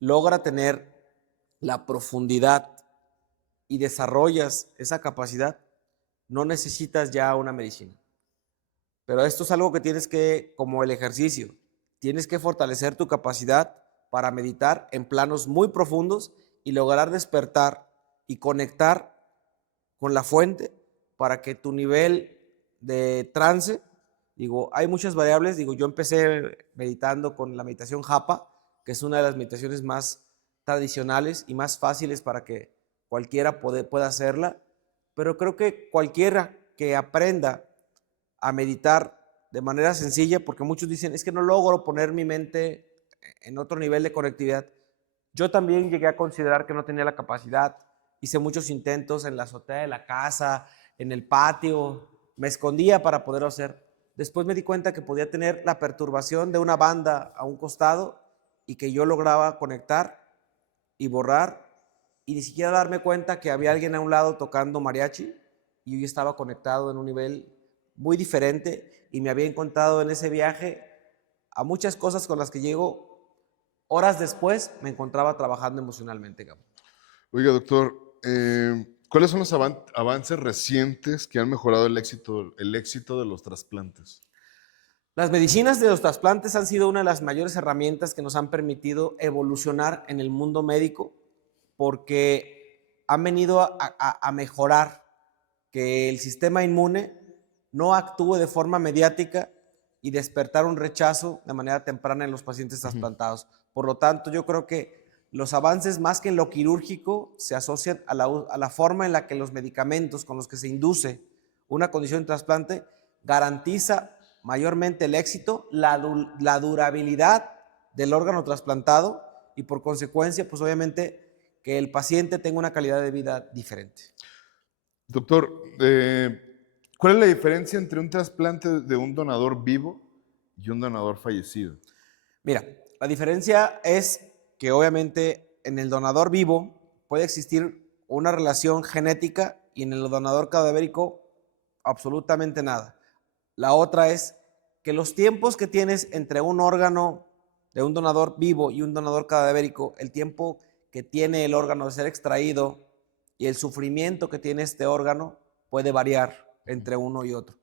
logra tener la profundidad y desarrollas esa capacidad, no necesitas ya una medicina. Pero esto es algo que tienes que, como el ejercicio, tienes que fortalecer tu capacidad para meditar en planos muy profundos y lograr despertar y conectar con la fuente para que tu nivel de trance, digo, hay muchas variables, digo, yo empecé meditando con la meditación Japa, que es una de las meditaciones más tradicionales y más fáciles para que cualquiera pueda hacerla, pero creo que cualquiera que aprenda a meditar de manera sencilla, porque muchos dicen, es que no logro poner mi mente en otro nivel de conectividad. Yo también llegué a considerar que no tenía la capacidad, hice muchos intentos en la azotea de la casa, en el patio, me escondía para poderlo hacer. Después me di cuenta que podía tener la perturbación de una banda a un costado y que yo lograba conectar y borrar y ni siquiera darme cuenta que había alguien a un lado tocando mariachi y yo estaba conectado en un nivel muy diferente y me había encontrado en ese viaje a muchas cosas con las que llego horas después me encontraba trabajando emocionalmente, Gabo. Oiga, doctor, ¿cuáles son los avances recientes que han mejorado el éxito de los trasplantes? Las medicinas de los trasplantes han sido una de las mayores herramientas que nos han permitido evolucionar en el mundo médico, porque han venido a mejorar que el sistema inmune no actúe de forma mediática y despertar un rechazo de manera temprana en los pacientes trasplantados. Por lo tanto, yo creo que los avances, más que en lo quirúrgico, se asocian a la forma en la que los medicamentos con los que se induce una condición de trasplante garantiza mayormente el éxito, la durabilidad del órgano trasplantado y por consecuencia, pues obviamente, que el paciente tenga una calidad de vida diferente. Doctor, ¿cuál es la diferencia entre un trasplante de un donador vivo y un donador fallecido? Mira, la diferencia es que obviamente en el donador vivo puede existir una relación genética y en el donador cadavérico absolutamente nada. La otra es que los tiempos que tienes entre un órgano de un donador vivo y un donador cadavérico, el tiempo que tiene el órgano de ser extraído y el sufrimiento que tiene este órgano puede variar entre uno y otro.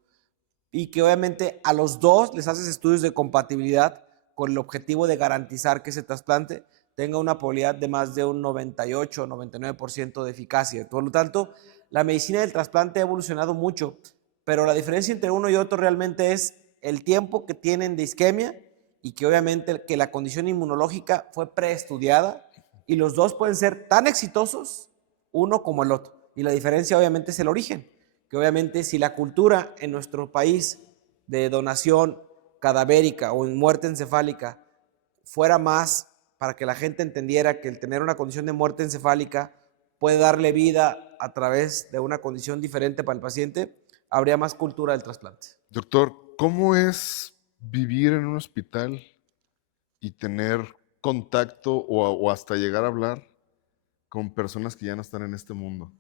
Y que obviamente a los dos les haces estudios de compatibilidad con el objetivo de garantizar que ese trasplante tenga una probabilidad de más de un 98 o 99% de eficacia. Por lo tanto, la medicina del trasplante ha evolucionado mucho, pero la diferencia entre uno y otro realmente es el tiempo que tienen de isquemia y que obviamente que la condición inmunológica fue preestudiada y los dos pueden ser tan exitosos uno como el otro. Y la diferencia obviamente es el origen, que obviamente si la cultura en nuestro país de donación cadavérica o en muerte encefálica fuera más para que la gente entendiera que el tener una condición de muerte encefálica puede darle vida a través de una condición diferente para el paciente, habría más cultura del trasplante. Doctor, ¿cómo es vivir en un hospital y tener contacto o hasta llegar a hablar con personas que ya no están en este mundo?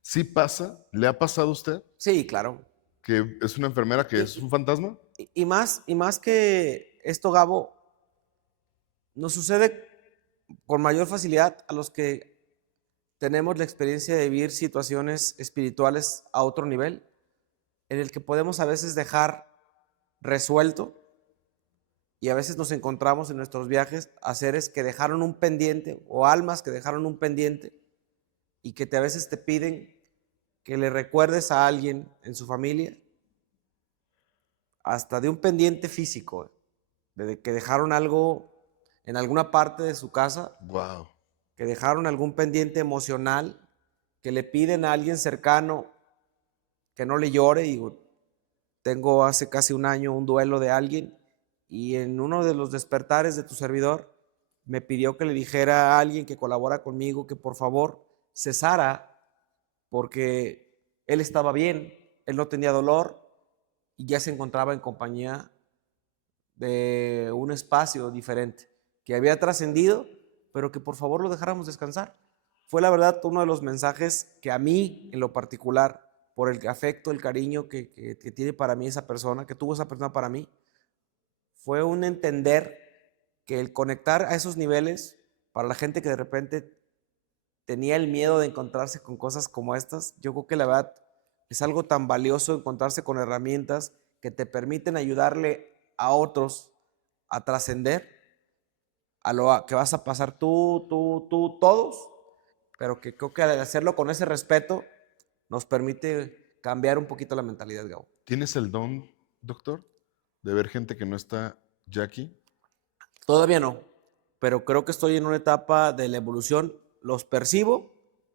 ¿Sí pasa? ¿Le ha pasado a usted Sí, claro. que es una enfermera que es un fantasma? Y más que esto, Gabo, nos sucede con mayor facilidad a los que tenemos la experiencia de vivir situaciones espirituales a otro nivel, en el que podemos a veces dejar resuelto y a veces nos encontramos en nuestros viajes a seres que dejaron un pendiente o almas que dejaron un pendiente y que a veces te piden que le recuerdes a alguien en su familia, hasta de un pendiente físico, de que dejaron algo en alguna parte de su casa, Wow. que dejaron algún pendiente emocional, que le piden a alguien cercano que no le llore. Digo, tengo hace casi un año un duelo de alguien y en uno de los despertares de tu servidor me pidió que le dijera a alguien que colabora conmigo que por favor cesara porque él estaba bien, él no tenía dolor y ya se encontraba en compañía de un espacio diferente que había trascendido, pero que por favor lo dejáramos descansar. Fue la verdad uno de los mensajes que a mí en lo particular, por el afecto, el cariño que tiene para mí esa persona, que tuvo esa persona para mí, fue un entender que el conectar a esos niveles para la gente que de repente tenía el miedo de encontrarse con cosas como estas, yo creo que la verdad es algo tan valioso encontrarse con herramientas que te permiten ayudarle a otros a trascender a lo que vas a pasar tú, todos, pero que creo que al hacerlo con ese respeto nos permite cambiar un poquito la mentalidad, Gabo. ¿Tienes el don, doctor, de ver gente que no está ya aquí? Todavía no, pero creo que estoy en una etapa de la evolución, los percibo,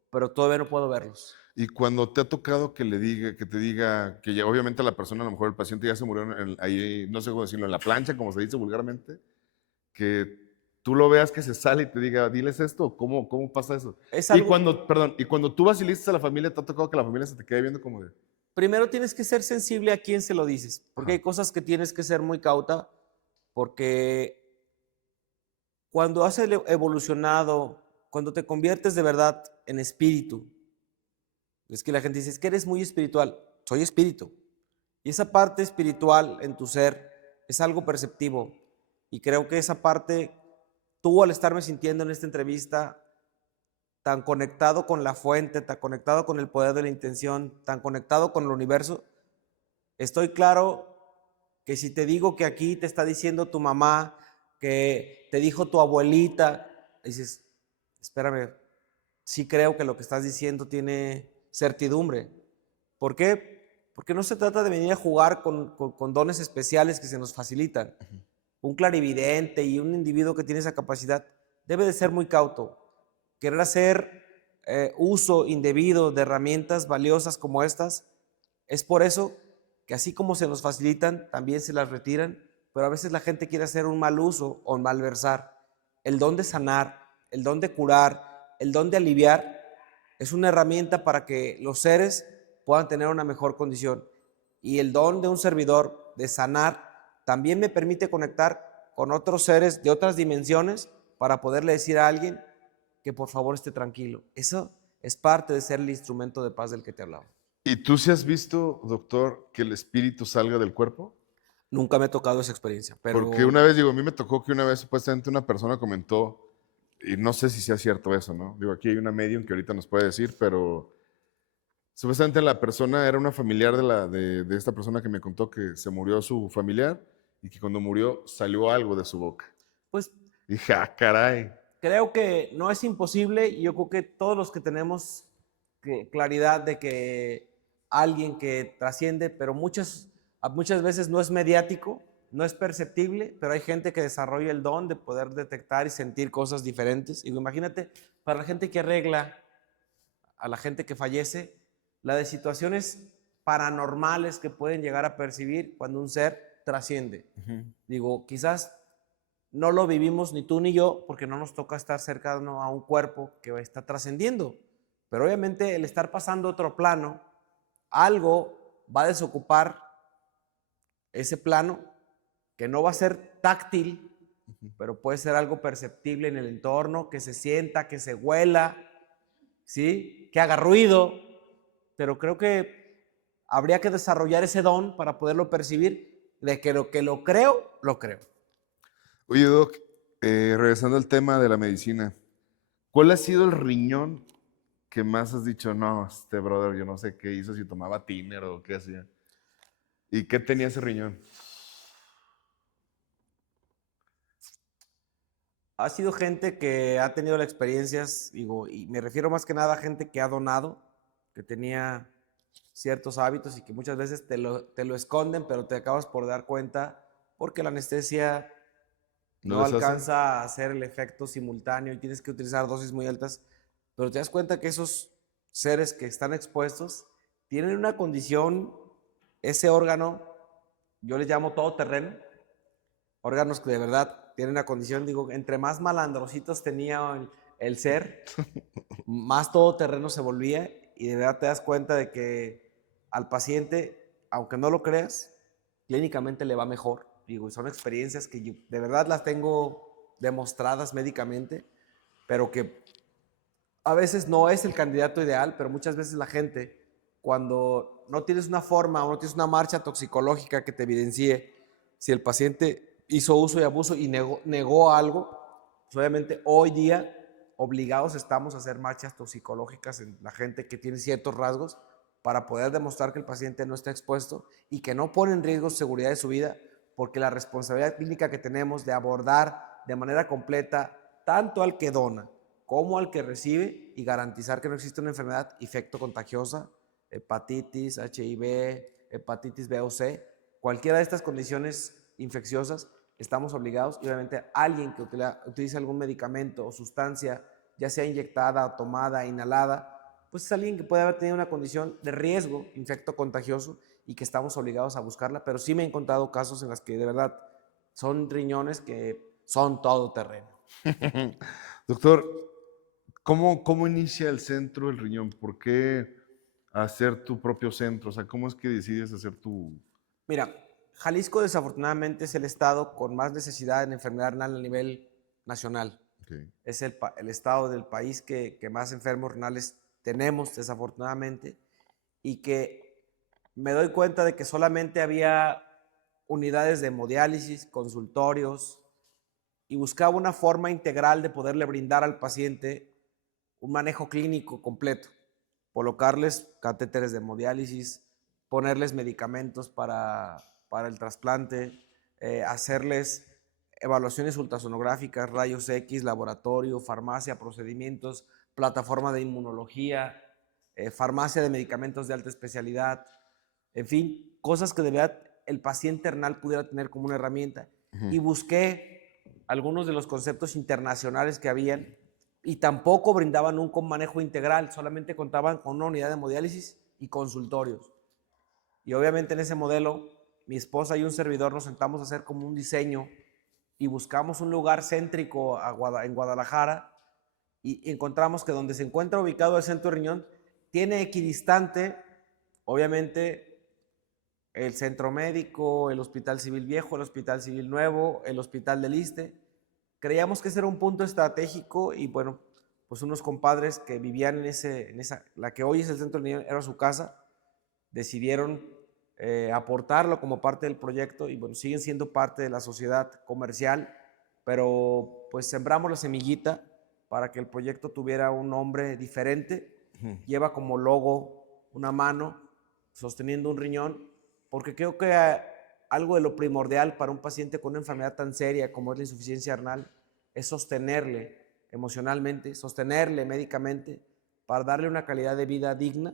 pero todavía no puedo verlos. Y cuando te ha tocado que te diga que ya obviamente la persona, a lo mejor el paciente ya se murió ahí, no sé cómo decirlo, en la plancha, como se dice vulgarmente, que tú lo veas que se sale y te diga, diles esto, ¿cómo pasa eso? Es algo, Y cuando tú vas y le dices a la familia, ¿te ha tocado que la familia se te quede viendo como de... primero tienes que ser sensible a quién se lo dices, porque hay cosas que tienes que ser muy cauta, porque cuando has evolucionado, cuando te conviertes de verdad en espíritu, es que la gente dice, es que eres muy espiritual. Soy espíritu. Y esa parte espiritual en tu ser es algo perceptivo. Y creo que esa parte, tú al estarme sintiendo en esta entrevista, tan conectado con la fuente, tan conectado con el poder de la intención, tan conectado con el universo, estoy claro que si te digo que aquí te está diciendo tu mamá, que te dijo tu abuelita, dices, espérame, sí creo que lo que estás diciendo tiene certidumbre. ¿Por qué? Porque no se trata de venir a jugar con dones especiales que se nos facilitan. Un clarividente y un individuo que tiene esa capacidad debe de ser muy cauto. Querer hacer uso indebido de herramientas valiosas como estas, es por eso que así como se nos facilitan, también se las retiran, pero a veces la gente quiere hacer un mal uso o malversar. El don de sanar, el don de curar, el don de aliviar, es una herramienta para que los seres puedan tener una mejor condición. Y el don de un servidor de sanar también me permite conectar con otros seres de otras dimensiones para poderle decir a alguien que por favor esté tranquilo. Eso es parte de ser el instrumento de paz del que te hablaba. ¿Y tú sí has visto, doctor, que el espíritu salga del cuerpo? Nunca me ha tocado esa experiencia, pero Porque una vez, digo, a mí me tocó que una vez supuestamente una persona comentó, y no sé si sea cierto eso, ¿no? Digo, aquí hay una medium que ahorita nos puede decir, pero supuestamente la persona era una familiar de esta persona que me contó que se murió su familiar y que cuando murió salió algo de su boca. pues Y dije, ah, caray. creo que no es imposible y yo creo que todos los que tenemos claridad de que alguien que trasciende, pero muchas veces no es mediático, no es perceptible, pero hay gente que desarrolla el don de poder detectar y sentir cosas diferentes. Y imagínate, para la gente que arregla a la gente que fallece, la de situaciones paranormales que pueden llegar a percibir cuando un ser trasciende. Digo, quizás no lo vivimos ni tú ni yo porque no nos toca estar cercano a un cuerpo que está trascendiendo. Pero obviamente el estar pasando a otro plano, algo va a desocupar ese plano que no va a ser táctil, pero puede ser algo perceptible en el entorno, que se sienta, que se huela, ¿sí? Que haga ruido. Pero creo que habría que desarrollar ese don para poderlo percibir. De que lo creo, lo creo. Oye, Doc, regresando al tema de la medicina, ¿cuál ha sido el riñón que más has dicho, no, este brother, yo no sé qué hizo, si tomaba tiner o qué hacía? ¿Y qué tenía ese riñón? Ha sido gente que ha tenido las experiencias, digo, y me refiero más que nada a gente que ha donado, que tenía ciertos hábitos y que muchas veces te lo esconden, pero te acabas por dar cuenta porque la anestesia ¿No no les hace? alcanza a hacer el efecto simultáneo y tienes que utilizar dosis muy altas, pero te das cuenta que esos seres que están expuestos tienen una condición, ese órgano, yo les llamo todoterreno, órganos que de verdad tienen una condición, digo, entre más malandrositos tenía el ser, más todoterreno se volvía y de verdad te das cuenta de que al paciente, aunque no lo creas, clínicamente le va mejor. Digo, son experiencias que yo de verdad las tengo demostradas médicamente, pero que a veces no es el candidato ideal, pero muchas veces la gente, cuando no tienes una forma o no tienes una marcha toxicológica que te evidencie si el paciente hizo uso y abuso y negó algo, pues obviamente hoy día obligados estamos a hacer marchas toxicológicas en la gente que tiene ciertos rasgos para poder demostrar que el paciente no está expuesto y que no pone en riesgo seguridad de su vida, porque la responsabilidad clínica que tenemos de abordar de manera completa tanto al que dona como al que recibe y garantizar que no existe una enfermedad infecto-contagiosa, hepatitis, HIV, hepatitis B o C, cualquiera de estas condiciones infecciosas, estamos obligados, y obviamente alguien que utilice algún medicamento o sustancia, ya sea inyectada, tomada, inhalada, pues es alguien que puede haber tenido una condición de riesgo infecto-contagioso y que estamos obligados a buscarla, pero sí me he encontrado casos en los que de verdad son riñones que son todo terreno. Doctor, ¿cómo inicia el centro del riñón? ¿Por qué hacer tu propio centro? O sea, ¿cómo es que decides hacer tu...? Mira, Jalisco desafortunadamente es el estado con más necesidad en enfermedad renal a nivel nacional. Okay. Es el estado del país que más enfermos renales tenemos desafortunadamente, y que me doy cuenta de que solamente había unidades de hemodiálisis, consultorios, y buscaba una forma integral de poderle brindar al paciente un manejo clínico completo, colocarles catéteres de hemodiálisis, ponerles medicamentos para el trasplante, hacerles evaluaciones ultrasonográficas, rayos X, laboratorio, farmacia, procedimientos, plataforma de inmunología, farmacia de medicamentos de alta especialidad, en fin, cosas que de verdad el paciente renal pudiera tener como una herramienta. Y busqué algunos de los conceptos internacionales que habían y tampoco brindaban un manejo integral, solamente contaban con una unidad de hemodiálisis y consultorios. Y obviamente en ese modelo, mi esposa y un servidor nos sentamos a hacer como un diseño y buscamos un lugar céntrico en Guadalajara y encontramos que donde se encuentra ubicado el centro de riñón tiene equidistante, obviamente, el centro médico, el Hospital Civil Viejo, el Hospital Civil Nuevo, el Hospital del Iste. Creíamos que ese era un punto estratégico y bueno, pues unos compadres que vivían la que hoy es el centro de riñón, era su casa, decidieron aportarlo como parte del proyecto y bueno, siguen siendo parte de la sociedad comercial, pero pues sembramos la semillita para que el proyecto tuviera un nombre diferente. Lleva como logo una mano sosteniendo un riñón, porque creo que algo de lo primordial para un paciente con una enfermedad tan seria como es la insuficiencia renal es sostenerle emocionalmente, sostenerle médicamente para darle una calidad de vida digna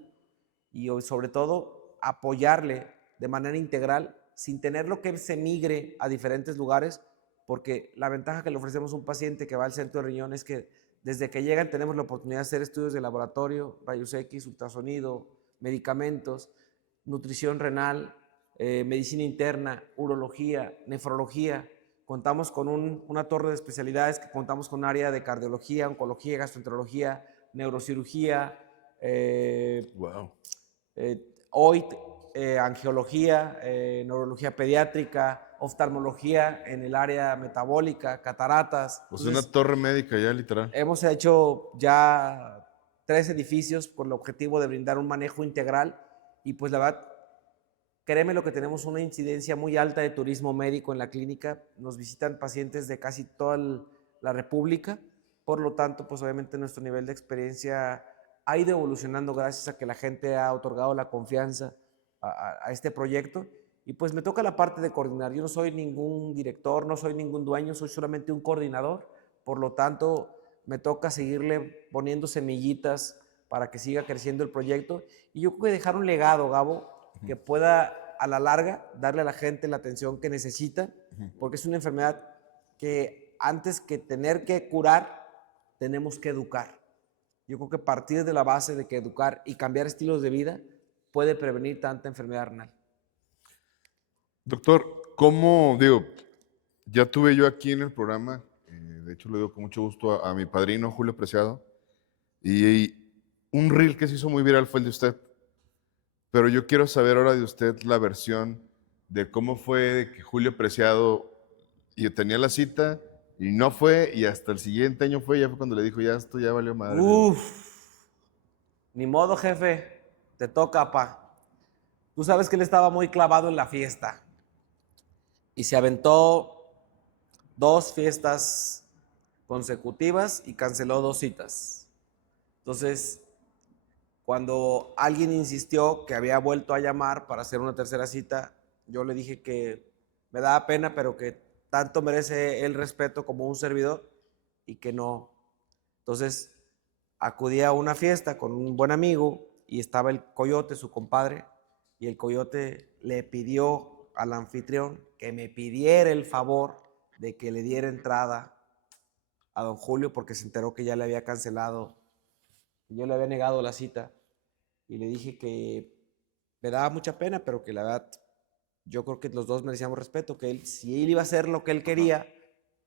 y sobre todo apoyarle de manera integral sin tenerlo que se migre a diferentes lugares, porque la ventaja que le ofrecemos a un paciente que va al centro de riñón es que desde que llegan tenemos la oportunidad de hacer estudios de laboratorio, rayos X, ultrasonido, medicamentos, nutrición renal, medicina interna, urología, nefrología. Contamos con una torre de especialidades que contamos con un área de cardiología, oncología, gastroenterología, neurocirugía, Wow. hoy angiología, neurología pediátrica, oftalmología en el área metabólica, cataratas. Pues Entonces, una torre médica ya, literal. hemos hecho ya 3 edificios con el objetivo de brindar un manejo integral y pues la verdad, créeme lo que tenemos una incidencia muy alta de turismo médico en la clínica. Nos visitan pacientes de casi toda la República. Por lo tanto, pues obviamente nuestro nivel de experiencia ha ido evolucionando gracias a que la gente ha otorgado la confianza a este proyecto. Y pues me toca la parte de coordinar. Yo no soy ningún director, no soy ningún dueño, soy solamente un coordinador. Por lo tanto, me toca seguirle poniendo semillitas para que siga creciendo el proyecto. Y yo creo que dejar un legado, Gabo, que pueda a la larga darle a la gente la atención que necesita, porque es una enfermedad que antes que tener que curar, tenemos que educar. Yo creo que partir de la base de que educar y cambiar estilos de vida puede prevenir tanta enfermedad renal. Doctor, ¿cómo, digo, ya tuve yo aquí en el programa, de hecho le doy con mucho gusto a mi padrino Julio Preciado, y un reel que se hizo muy viral fue el de usted. Pero yo quiero saber ahora de usted la versión de cómo fue que Julio Preciado y tenía la cita y no fue, y hasta el siguiente año fue, ya fue cuando le dijo, ya esto ya valió madre. Ni modo, jefe, te toca, pa. Tú sabes que él estaba muy clavado en la fiesta y se aventó 2 fiestas consecutivas y canceló 2 citas. Entonces, cuando alguien insistió que había vuelto a llamar para hacer una tercera cita, yo le dije que me daba pena, pero que tanto merece el respeto como un servidor y que no. Entonces, acudí a una fiesta con un buen amigo y estaba el Coyote, su compadre, y el Coyote le pidió al anfitrión que me pidiera el favor de que le diera entrada a don Julio porque se enteró que ya le había cancelado. Yo le había negado la cita y le dije que me daba mucha pena, pero que la verdad yo creo que los dos merecíamos respeto, que él, si él iba a hacer lo que él quería,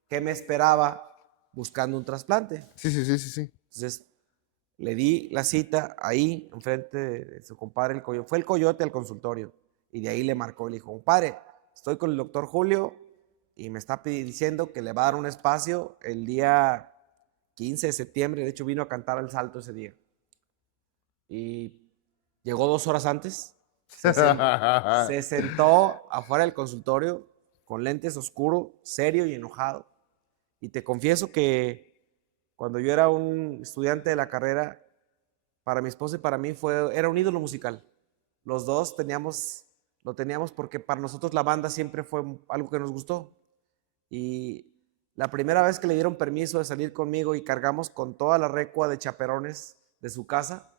¿qué me esperaba buscando un trasplante? Sí. Entonces le di la cita ahí, enfrente de su compadre, el Coyote. Fue el Coyote al consultorio y de ahí le marcó y le dijo, compadre, estoy con el doctor Julio y me está diciendo que le va a dar un espacio el día 15 de septiembre, de hecho vino a cantar al Salto ese día. Y llegó 2 horas antes, se sentó afuera del consultorio con lentes oscuros, serio y enojado. Y te confieso que cuando yo era un estudiante de la carrera, para mi esposa y para mí era un ídolo musical. Los dos lo teníamos porque para nosotros la banda siempre fue algo que nos gustó. Y La primera vez que le dieron permiso de salir conmigo y cargamos con toda la recua de chaperones de su casa,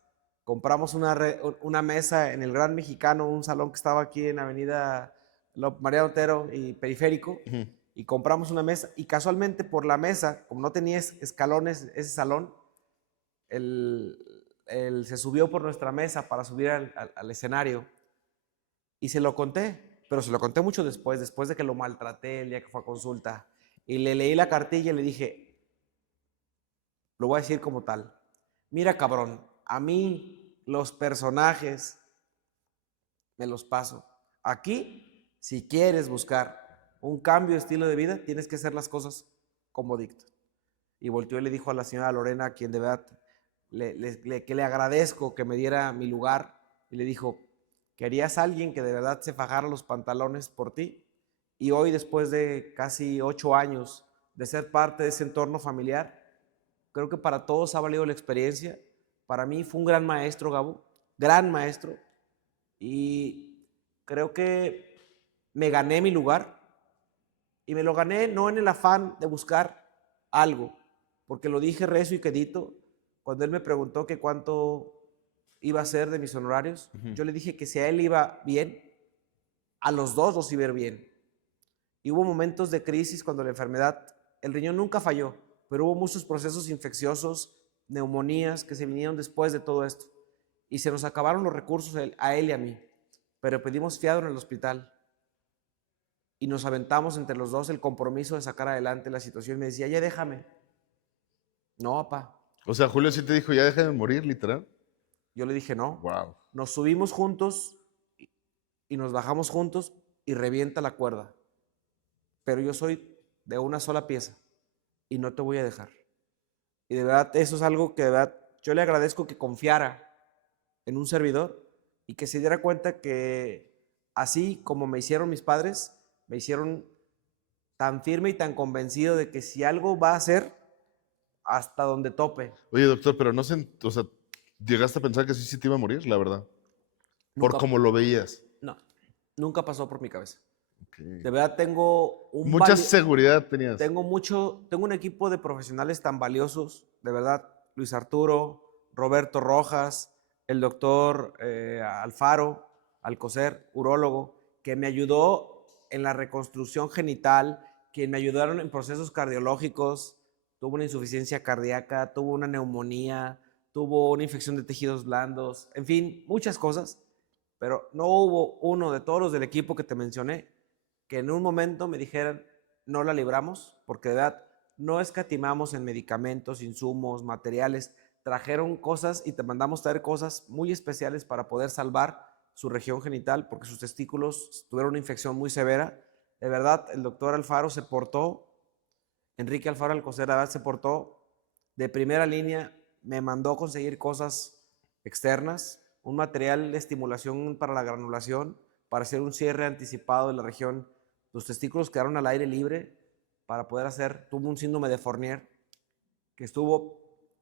compramos una mesa en el Gran Mexicano, un salón que estaba aquí en Avenida María Otero y Periférico, y compramos una mesa, y casualmente por la mesa, como no tenía escalones ese salón, él se subió por nuestra mesa para subir al escenario, y se lo conté, pero se lo conté mucho después de que lo maltraté el día que fue a consulta, y le leí la cartilla y le dije, lo voy a decir como tal, mira cabrón, a mí los personajes me los paso. Aquí, si quieres buscar un cambio de estilo de vida, tienes que hacer las cosas como dicto. Y volteó y le dijo a la señora Lorena, a quien de verdad que le agradezco que me diera mi lugar, y le dijo, querías a alguien que de verdad se fajara los pantalones por ti, y hoy, después de casi 8 años de ser parte de ese entorno familiar, creo que para todos ha valido la experiencia. Para mí fue un gran maestro, Gabo, gran maestro, y creo que me gané mi lugar, y me lo gané no en el afán de buscar algo, porque lo dije recio y quedito cuando él me preguntó que cuánto iba a ser de mis honorarios. Yo le dije que si a él iba bien, a los dos los iba a ir bien. Y hubo momentos de crisis cuando la enfermedad, el riñón nunca falló, pero hubo muchos procesos infecciosos, neumonías que se vinieron después de todo esto. Y se nos acabaron los recursos a él y a mí, pero pedimos fiado en el hospital. Y nos aventamos entre los dos el compromiso de sacar adelante la situación. Me decía, ya déjame. No, papá. O sea, Julio sí te dijo, ya deja de morir, literal. Yo le dije, no. Wow. Nos subimos juntos y nos bajamos juntos y revienta la cuerda. Pero yo soy de una sola pieza y no te voy a dejar. Y de verdad, eso es algo que de verdad yo le agradezco, que confiara en un servidor y que se diera cuenta que así como me hicieron mis padres, me hicieron tan firme y tan convencido de que si algo va a hacer, hasta donde tope. Oye, doctor, pero no sé, o sea, llegaste a pensar que sí te iba a morir, la verdad. Por Nunca, cómo lo veías. no, nunca pasó por mi cabeza. Okay. De verdad tengo Mucha seguridad tenías. Tengo un equipo de profesionales tan valiosos, de verdad, Luis Arturo, Roberto Rojas, el doctor Alfaro Alcocer, urólogo, que me ayudó en la reconstrucción genital, que me ayudaron en procesos cardiológicos, tuvo una insuficiencia cardíaca, tuvo una neumonía, tuvo una infección de tejidos blandos, en fin, muchas cosas, pero no hubo uno de todos los del equipo que te mencioné que en un momento me dijeran, no la libramos, porque de verdad no escatimamos en medicamentos, insumos, materiales, trajeron cosas y te mandamos traer cosas muy especiales para poder salvar su región genital, porque sus testículos tuvieron una infección muy severa. De verdad, el doctor Alfaro se portó, Enrique Alfaro Alcocer, de verdad se portó de primera línea, me mandó conseguir cosas externas, un material de estimulación para la granulación, para hacer un cierre anticipado de la región. Los testículos quedaron al aire libre para poder hacer, tuvo un síndrome de Fournier, que estuvo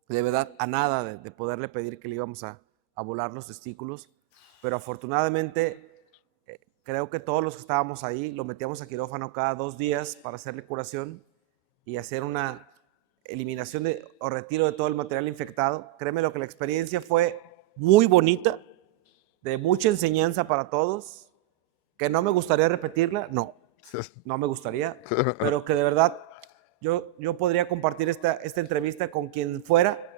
de verdad a nada de poderle pedir que le íbamos a volar los testículos, pero afortunadamente creo que todos los que estábamos ahí lo metíamos a quirófano cada 2 días para hacerle curación y hacer una eliminación o retiro de todo el material infectado. Créeme lo que la experiencia fue muy bonita, de mucha enseñanza para todos, que no me gustaría repetirla, no me gustaría, pero que de verdad yo podría compartir esta entrevista con quien fuera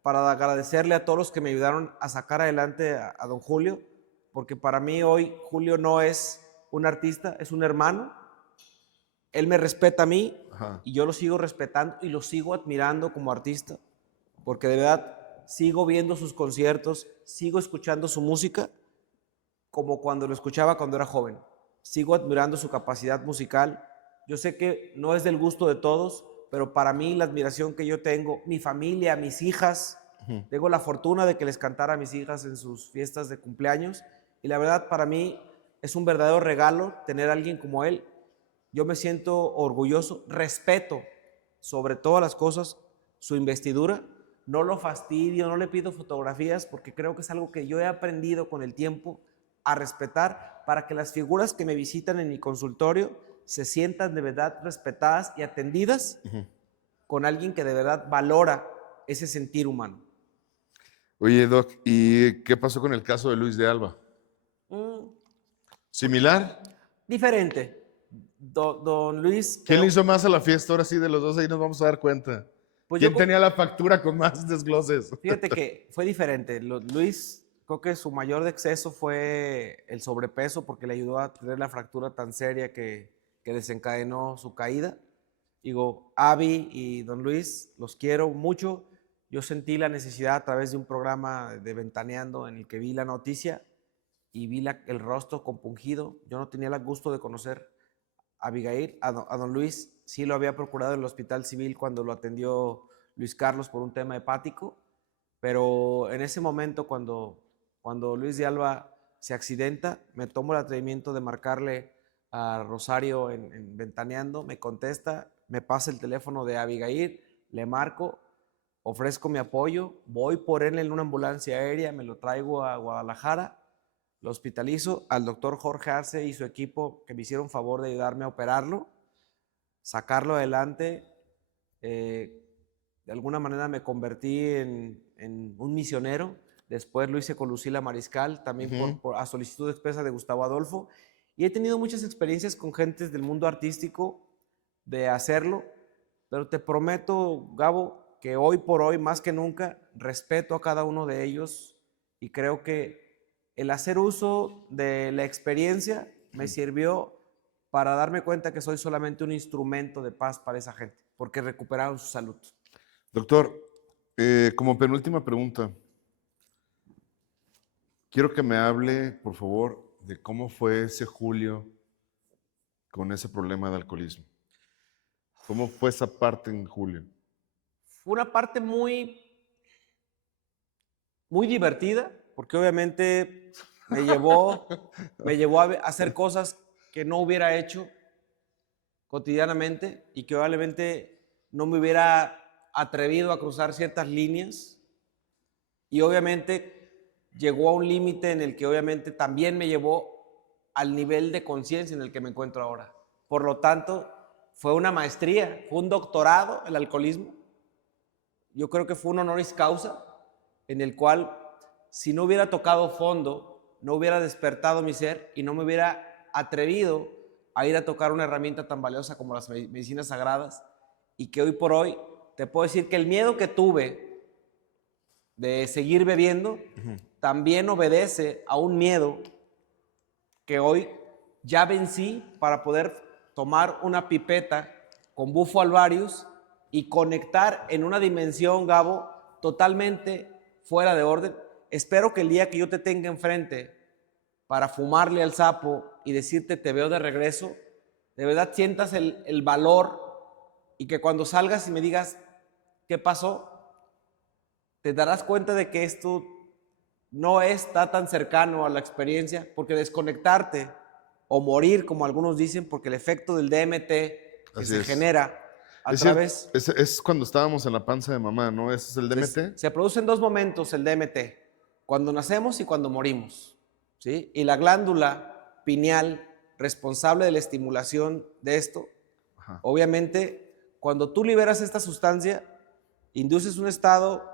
para agradecerle a todos los que me ayudaron a sacar adelante a don Julio, porque para mí hoy Julio no es un artista, es un hermano. Él me respeta a mí. Ajá. Y yo lo sigo respetando y lo sigo admirando como artista, porque de verdad sigo viendo sus conciertos, sigo escuchando su música como cuando lo escuchaba cuando era joven. Sigo admirando su capacidad musical. Yo sé que no es del gusto de todos, pero para mí la admiración que yo tengo, mi familia, mis hijas, tengo la fortuna de que les cantara a mis hijas en sus fiestas de cumpleaños, y la verdad para mí es un verdadero regalo tener a alguien como él. Yo me siento orgulloso, respeto sobre todas las cosas su investidura, no lo fastidio, no le pido fotografías, porque creo que es algo que yo he aprendido con el tiempo a respetar, para que las figuras que me visitan en mi consultorio se sientan de verdad respetadas y atendidas con alguien que de verdad valora ese sentir humano. Oye, Doc, ¿y qué pasó con el caso de Luis de Alba? ¿Similar? Diferente. Don Luis... ¿Quién le hizo más a la fiesta? Ahora sí, de los dos ahí nos vamos a dar cuenta. Pues ¿Quién tenía la factura con más desgloses? Fíjate que fue diferente. Luis, creo que su mayor exceso fue el sobrepeso porque le ayudó a tener la fractura tan seria que desencadenó su caída. Digo, Abby y don Luis, los quiero mucho. Yo sentí la necesidad a través de un programa de Ventaneando en el que vi la noticia y vi el rostro compungido. Yo no tenía el gusto de conocer a Abigail, a don Luis. Sí lo había procurado en el Hospital Civil cuando lo atendió Luis Carlos por un tema hepático, pero en ese momento cuando Luis de Alba se accidenta, me tomo el atrevimiento de marcarle a Rosario en Ventaneando, me contesta, me pasa el teléfono de Abigail, le marco, ofrezco mi apoyo, voy por él en una ambulancia aérea, me lo traigo a Guadalajara, lo hospitalizo, al doctor Jorge Arce y su equipo que me hicieron favor de ayudarme a operarlo, sacarlo adelante. De alguna manera me convertí en un misionero. Después lo hice con Lucila Mariscal, también a solicitud expresa de Gustavo Adolfo. Y he tenido muchas experiencias con gentes del mundo artístico de hacerlo, pero te prometo, Gabo, que hoy por hoy, más que nunca, respeto a cada uno de ellos y creo que el hacer uso de la experiencia me sirvió para darme cuenta que soy solamente un instrumento de paz para esa gente, porque recuperaron su salud. Doctor, como penúltima pregunta, quiero que me hable, por favor, de cómo fue ese julio con ese problema de alcoholismo. ¿Cómo fue esa parte en julio? Fue una parte muy divertida, porque obviamente me llevó a hacer cosas que no hubiera hecho cotidianamente y que probablemente no me hubiera atrevido a cruzar ciertas líneas, y obviamente llegó a un límite en el que obviamente también me llevó al nivel de conciencia en el que me encuentro ahora. Por lo tanto, fue una maestría, fue un doctorado el alcoholismo. Yo creo que fue un honoris causa en el cual, si no hubiera tocado fondo, no hubiera despertado mi ser y no me hubiera atrevido a ir a tocar una herramienta tan valiosa como las medicinas sagradas, y que hoy por hoy te puedo decir que el miedo que tuve de seguir bebiendo también obedece a un miedo que hoy ya vencí para poder tomar una pipeta con Bufo alvarius y conectar en una dimensión, Gabo, totalmente fuera de orden. Espero que el día que yo te tenga enfrente para fumarle al sapo y decirte te veo de regreso, de verdad sientas el valor, y que cuando salgas y me digas qué pasó, te darás cuenta de que esto no está tan cercano a la experiencia, porque desconectarte o morir, como algunos dicen, porque el efecto del DMT que se genera a través... Es cuando estábamos en la panza de mamá, ¿no? ¿Ese es el DMT? Se produce en dos momentos el DMT, cuando nacemos y cuando morimos, ¿sí? Y la glándula pineal responsable de la estimulación de esto, obviamente, cuando tú liberas esta sustancia, induces un estado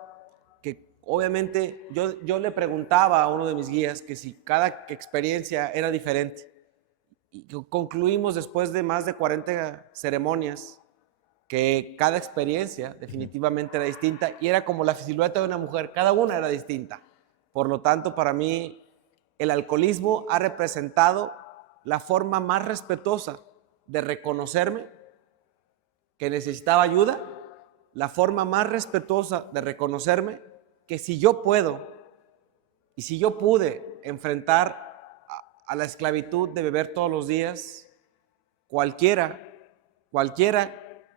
que obviamente yo le preguntaba a uno de mis guías que si cada experiencia era diferente. Y concluimos después de más de 40 ceremonias que cada experiencia definitivamente era distinta y era como la silueta de una mujer, cada una era distinta. Por lo tanto, para mí, el alcoholismo ha representado la forma más respetuosa de reconocerme que necesitaba ayuda, la forma más respetuosa de reconocerme que si yo puedo y si yo pude enfrentar a la esclavitud de beber todos los días, cualquiera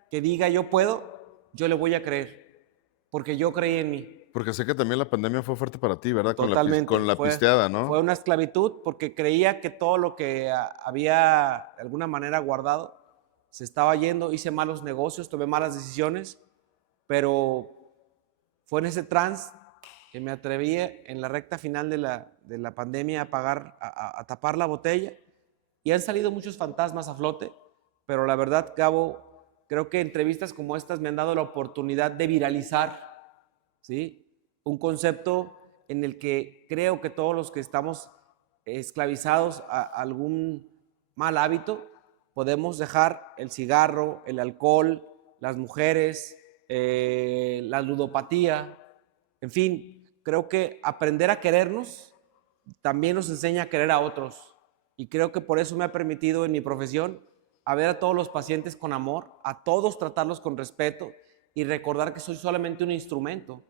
que diga yo puedo, yo le voy a creer, porque yo creí en mí. Porque sé que también la pandemia fue fuerte para ti, ¿verdad? Totalmente. Con la pisteada, ¿no? Fue una esclavitud porque creía que todo lo que había de alguna manera guardado se estaba yendo, hice malos negocios, tomé malas decisiones, pero fue en ese trance que me atreví en la recta final de la pandemia a tapar la botella, y han salido muchos fantasmas a flote, pero la verdad, Gabo, creo que entrevistas como estas me han dado la oportunidad de viralizar, ¿sí? Un concepto en el que creo que todos los que estamos esclavizados a algún mal hábito, podemos dejar el cigarro, el alcohol, las mujeres, la ludopatía, en fin, creo que aprender a querernos también nos enseña a querer a otros. Y creo que por eso me ha permitido en mi profesión a ver a todos los pacientes con amor, a todos tratarlos con respeto y recordar que soy solamente un instrumento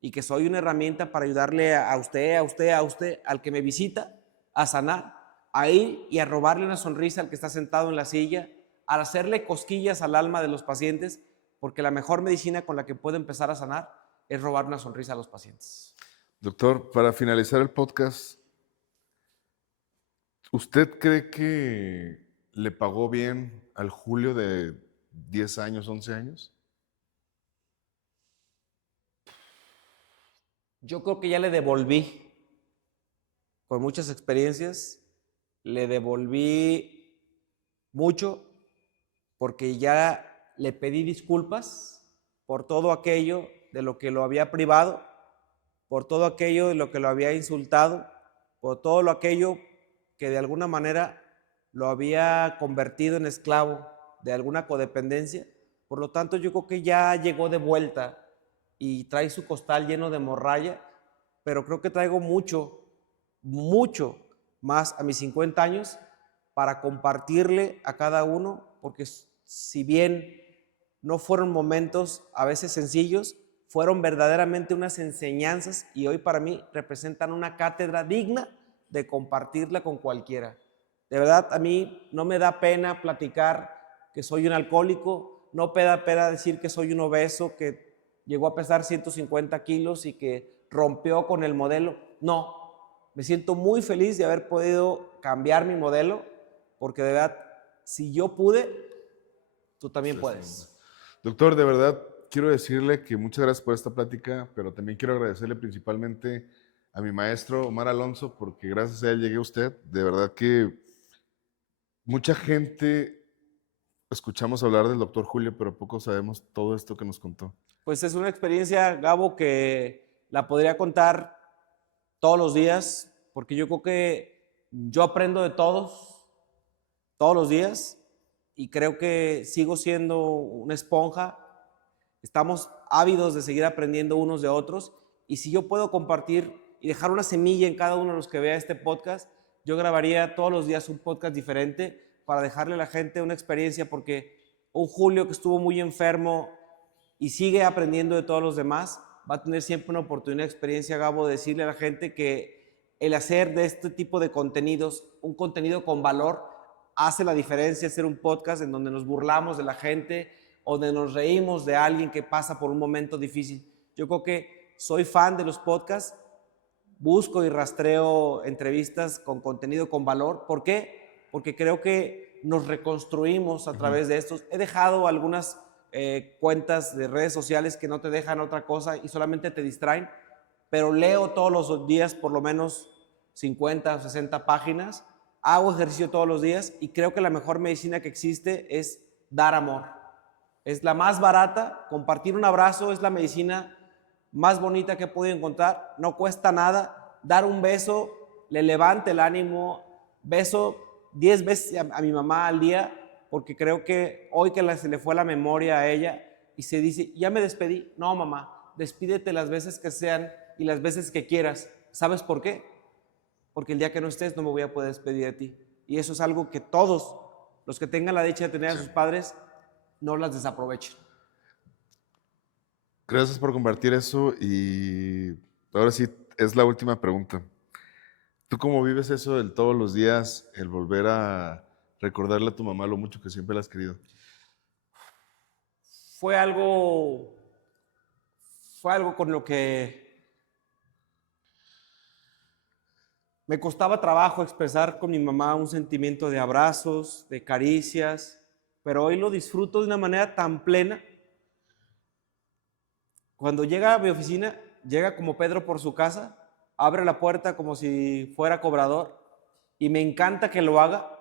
y que soy una herramienta para ayudarle a usted, al que me visita, a sanar, a ir y a robarle una sonrisa al que está sentado en la silla, a hacerle cosquillas al alma de los pacientes, porque la mejor medicina con la que puedo empezar a sanar es robar una sonrisa a los pacientes. Doctor, para finalizar el podcast, ¿usted cree que le pagó bien al Julio de 10 años, 11 años? Yo creo que ya le devolví, con muchas experiencias, le devolví mucho porque ya le pedí disculpas por todo aquello de lo que lo había privado, por todo aquello de lo que lo había insultado, por todo lo aquello que de alguna manera lo había convertido en esclavo de alguna codependencia. Por lo tanto, yo creo que ya llegó de vuelta y trae su costal lleno de morralla, pero creo que traigo mucho más a mis 50 años para compartirle a cada uno, porque si bien no fueron momentos a veces sencillos, fueron verdaderamente unas enseñanzas y hoy para mí representan una cátedra digna de compartirla con cualquiera. De verdad, a mí no me da pena platicar que soy un alcohólico, no me da pena decir que soy un obeso, que llegó a pesar 150 kilos y que rompió con el modelo. No, me siento muy feliz de haber podido cambiar mi modelo, porque de verdad, si yo pude, tú también puedes. Doctor, de verdad, quiero decirle que muchas gracias por esta plática, pero también quiero agradecerle principalmente a mi maestro Omar Alonso, porque gracias a él llegué a usted. De verdad que mucha gente escuchamos hablar del doctor Julio, pero poco sabemos todo esto que nos contó. Pues es una experiencia, Gabo, que la podría contar todos los días, porque yo creo que yo aprendo de todos los días, y creo que sigo siendo una esponja. Estamos ávidos de seguir aprendiendo unos de otros, y si yo puedo compartir y dejar una semilla en cada uno de los que vea este podcast, yo grabaría todos los días un podcast diferente para dejarle a la gente una experiencia, porque un Julio que estuvo muy enfermo y sigue aprendiendo de todos los demás, va a tener siempre una oportunidad de experiencia, Gabo, de decirle a la gente que el hacer de este tipo de contenidos un contenido con valor hace la diferencia. Hacer un podcast en donde nos burlamos de la gente o donde nos reímos de alguien que pasa por un momento difícil. Yo creo que soy fan de los podcasts, busco y rastreo entrevistas con contenido con valor. ¿Por qué? Porque creo que nos reconstruimos a través de estos. He dejado algunas cuentas de redes sociales que no te dejan otra cosa y solamente te distraen, pero leo todos los días por lo menos 50 o 60 páginas, hago ejercicio todos los días y creo que la mejor medicina que existe es dar amor. Es la más barata, compartir un abrazo es la medicina más bonita que he podido encontrar, no cuesta nada, dar un beso le levanta el ánimo, beso 10 veces a mi mamá al día, porque creo que hoy que se le fue la memoria a ella y se dice, ya me despedí. No, mamá, despídete las veces que sean y las veces que quieras. ¿Sabes por qué? Porque el día que no estés no me voy a poder despedir de ti. Y eso es algo que todos los que tengan la dicha de tener a sus padres no las desaprovechen. Gracias por compartir eso y ahora sí es la última pregunta. ¿Tú cómo vives eso del todos los días, el volver a recordarle a tu mamá lo mucho que siempre la has querido? Fue algo con lo que me costaba trabajo expresar con mi mamá un sentimiento de abrazos, de caricias, pero hoy lo disfruto de una manera tan plena. Cuando llega a mi oficina, llega como Pedro por su casa, abre la puerta como si fuera cobrador y me encanta que lo haga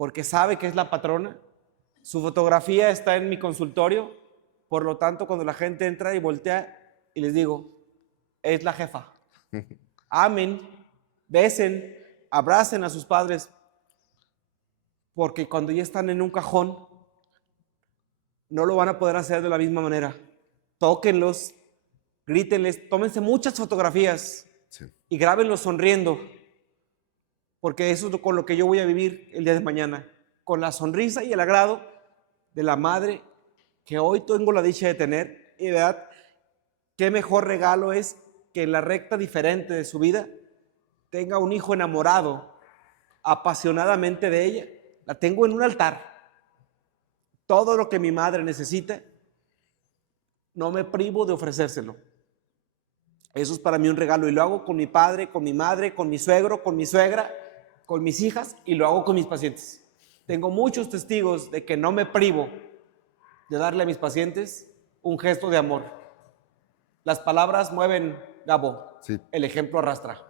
porque sabe que es la patrona. Su fotografía está en mi consultorio, por lo tanto, cuando la gente entra y voltea y les digo, es la jefa. Amen, besen, abracen a sus padres, porque cuando ya están en un cajón, no lo van a poder hacer de la misma manera. Tóquenlos, grítenles, tómense muchas fotografías y grábenlos sonriendo, porque eso es con lo que yo voy a vivir el día de mañana, con la sonrisa y el agrado de la madre que hoy tengo la dicha de tener. Y de verdad, qué mejor regalo es que en la recta diferente de su vida tenga un hijo enamorado apasionadamente de ella. La tengo en un altar. Todo lo que mi madre necesita, no me privo de ofrecérselo. Eso es para mí un regalo, y lo hago con mi padre, con mi madre, con mi suegro, con mi suegra, con mis hijas, y lo hago con mis pacientes. Tengo muchos testigos de que no me privo de darle a mis pacientes un gesto de amor. Las palabras mueven, Gabo. Sí. El ejemplo arrastra.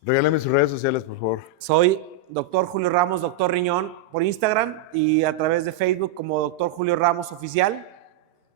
Regálame sus redes sociales, por favor. Soy Dr. Julio Ramos, Doctor Riñón, por Instagram y a través de Facebook como Dr. Julio Ramos Oficial,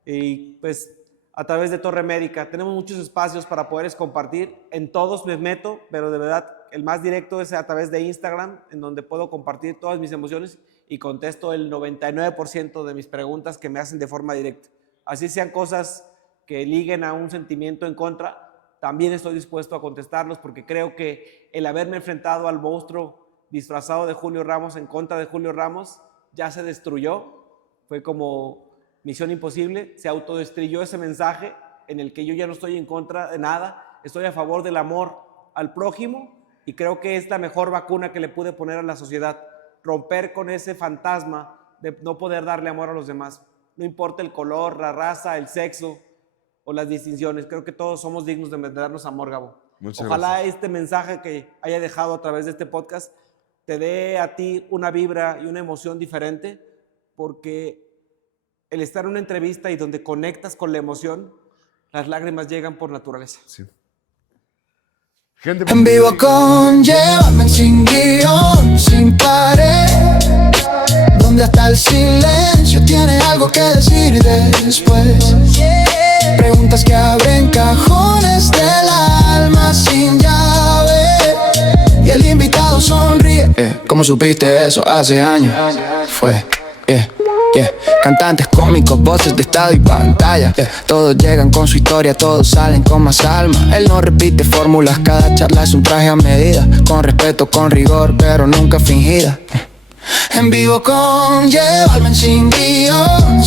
y pues a través de Torre Médica. Tenemos muchos espacios para poderles compartir. En todos me meto, pero de verdad el más directo es a través de Instagram, en donde puedo compartir todas mis emociones y contesto el 99% de mis preguntas que me hacen de forma directa. Así sean cosas que liguen a un sentimiento en contra, también estoy dispuesto a contestarlos, porque creo que el haberme enfrentado al monstruo disfrazado de Julio Ramos en contra de Julio Ramos ya se destruyó. Fue como misión imposible, se autodestruyó ese mensaje en el que yo ya no estoy en contra de nada, estoy a favor del amor al prójimo, y creo que es la mejor vacuna que le pude poner a la sociedad, romper con ese fantasma de no poder darle amor a los demás. No importa el color, la raza, el sexo o las distinciones, creo que todos somos dignos de darnos amor, Gabo. Ojalá este mensaje que haya dejado a través de este podcast te dé a ti una vibra y una emoción diferente, porque el estar en una entrevista y donde conectas con la emoción, las lágrimas llegan por naturaleza. Sí. Gente, En vivo con Llévame, sin guión, sin pared, donde hasta el silencio tiene algo que decir después. Preguntas que abren cajones del alma sin llave, y el invitado sonríe. ¿Cómo supiste eso hace años? Fue, cantantes cómicos, voces de estado y pantalla, todos llegan con su historia, todos salen con más alma. Él no repite fórmulas, cada charla es un traje a medida, con respeto, con rigor, pero nunca fingida. En vivo con Llévame, sin guión.